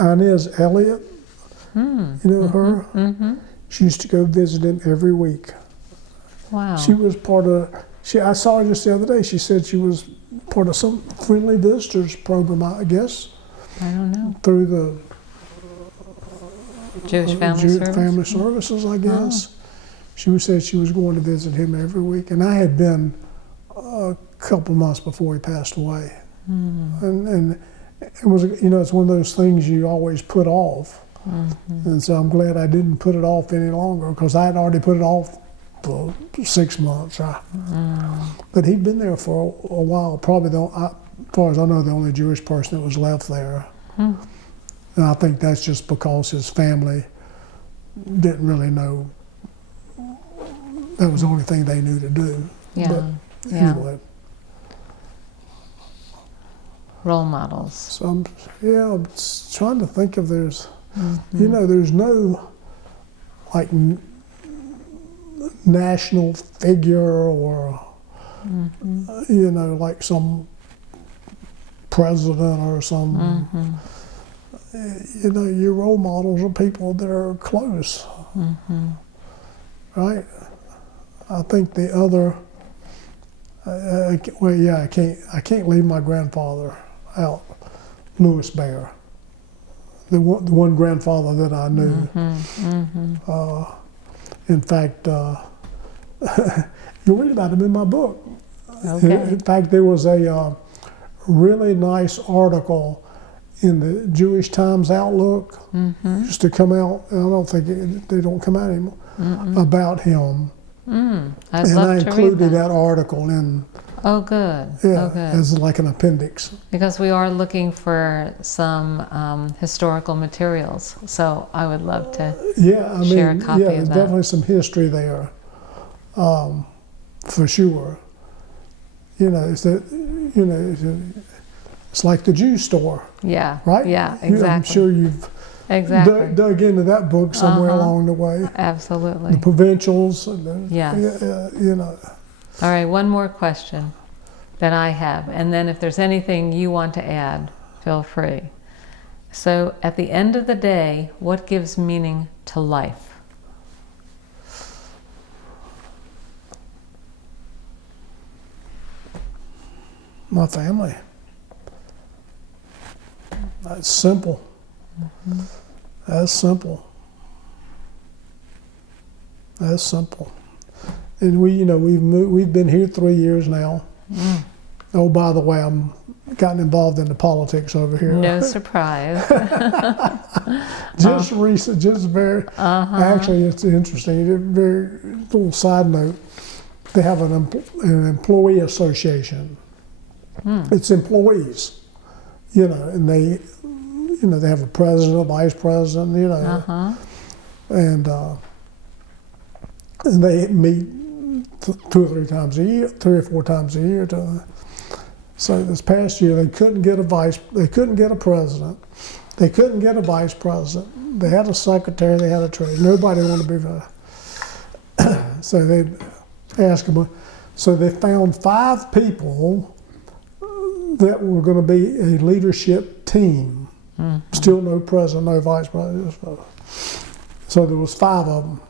And Inez Elliott, you know her? She used to go visit him every week. Wow. She was part of, I saw her just the other day. She said she was part of some Friendly Visitors program, I guess. I don't know. Through the Jewish Family Services, I guess. She said she was going to visit him every week. And I had been a couple months before he passed away. And it was, you know, it's one of those things you always put off. And so I'm glad I didn't put it off any longer, because I had already put it off for 6 months. But he'd been there for a while, probably, as far as I know, the only Jewish person that was left there. And I think that's just because his family didn't really know. That was the only thing they knew to do. Yeah. But anyway. Role models. So I'm trying to think if there's, you know, there's no like national figure or, you know, like some president or some, you know, your role models are people that are close, right? I think the other, I can't leave my grandfather out, Louis Bear. The one grandfather that I knew. In fact, you'll read about him in my book. Okay. In fact, there was a really nice article in the Jewish Times Outlook, used to come out, and I don't think they don't come out anymore, about him. I'd and love I to included read that article in, Oh, good. yeah, Oh, good. as like an appendix. Because we are looking for some historical materials, so I would love to Yeah, I share mean, a copy yeah, of there's that. definitely some history there, for sure. You know, it's like the Jew store, Yeah. right? Yeah, I'm exactly. sure you've Exactly. dug into that book somewhere along the way. Absolutely. The provincials, and Yes. you know. All right, one more question that I have, and then if there's anything you want to add, feel free. So, at the end of the day, what gives meaning to life? My family. That's simple. That's simple. That's simple. And we've been here 3 years now. Oh, by the way, I'm gotten involved in the politics over here. No surprise. Just recent, just very. Actually, it's interesting. A very little side note. They have an employee association. It's employees, and they have a president, a vice president, and they meet 2 or 3 times a year, 3 or 4 times a year. So this past year, they couldn't get a president, they couldn't get a vice president. They had a secretary, they had a treasurer. Nobody wanted to be so they asked them. So they found 5 people that were going to be a leadership team. Still no president, no vice president. So there was 5 of them.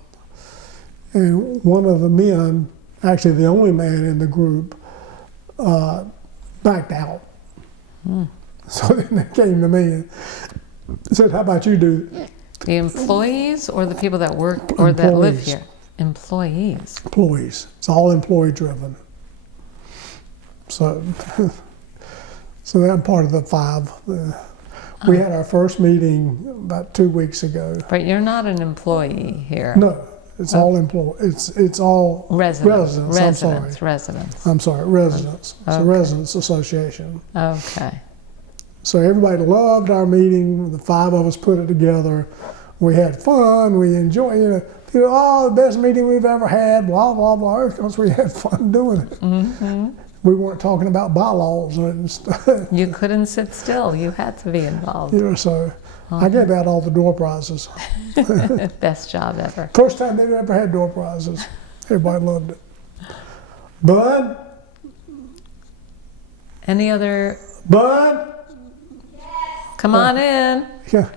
And one of the men, actually the only man in the group, backed out. So then they came to me So how about you do? The employees or the people that work or that live Employees. here? Employees. Employees. It's all employee driven. So, so that part of the 5. We had our first meeting about 2 weeks ago. But you're not an employee here. No, it's all it's all Residents. Residents. I'm sorry, residents. It's a Okay. residents association. Okay. So everybody loved our meeting. The 5 of us put it together. We had fun. We enjoyed it. People, oh, the best meeting we've ever had. Blah blah blah. Because we had fun doing it. Mm-hmm. We weren't talking about bylaws and stuff. You couldn't sit still. You had to be involved. So I gave out all the door prizes. Best job ever. First time they've ever had door prizes. Everybody loved it. Bud? Any other? Bud? Come on in. Yeah.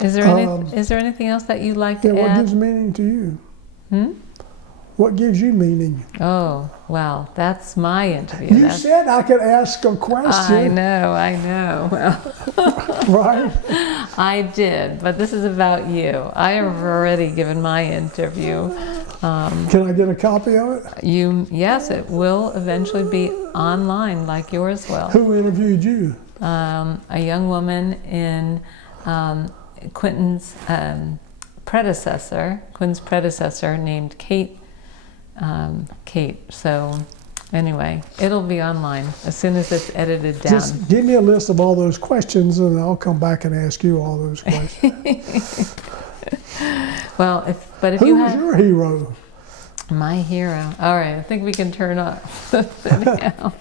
Is there anything else that you'd like to Yeah, what add? gives meaning to you? Hmm? What gives you meaning? Oh, well, that's my interview. You said I could ask a question. I know. Well, Right? I did, but this is about you. I have already given my interview. Can I get a copy of it? Yes, it will eventually be online like yours will. Who interviewed you? A young woman in Quinton's predecessor named Kate. So anyway, it'll be online as soon as it's edited down. Just give me a list of all those questions and I'll come back and ask you all those questions. Well, if Who you was have your hero? my hero. All right, I think we can turn off the video.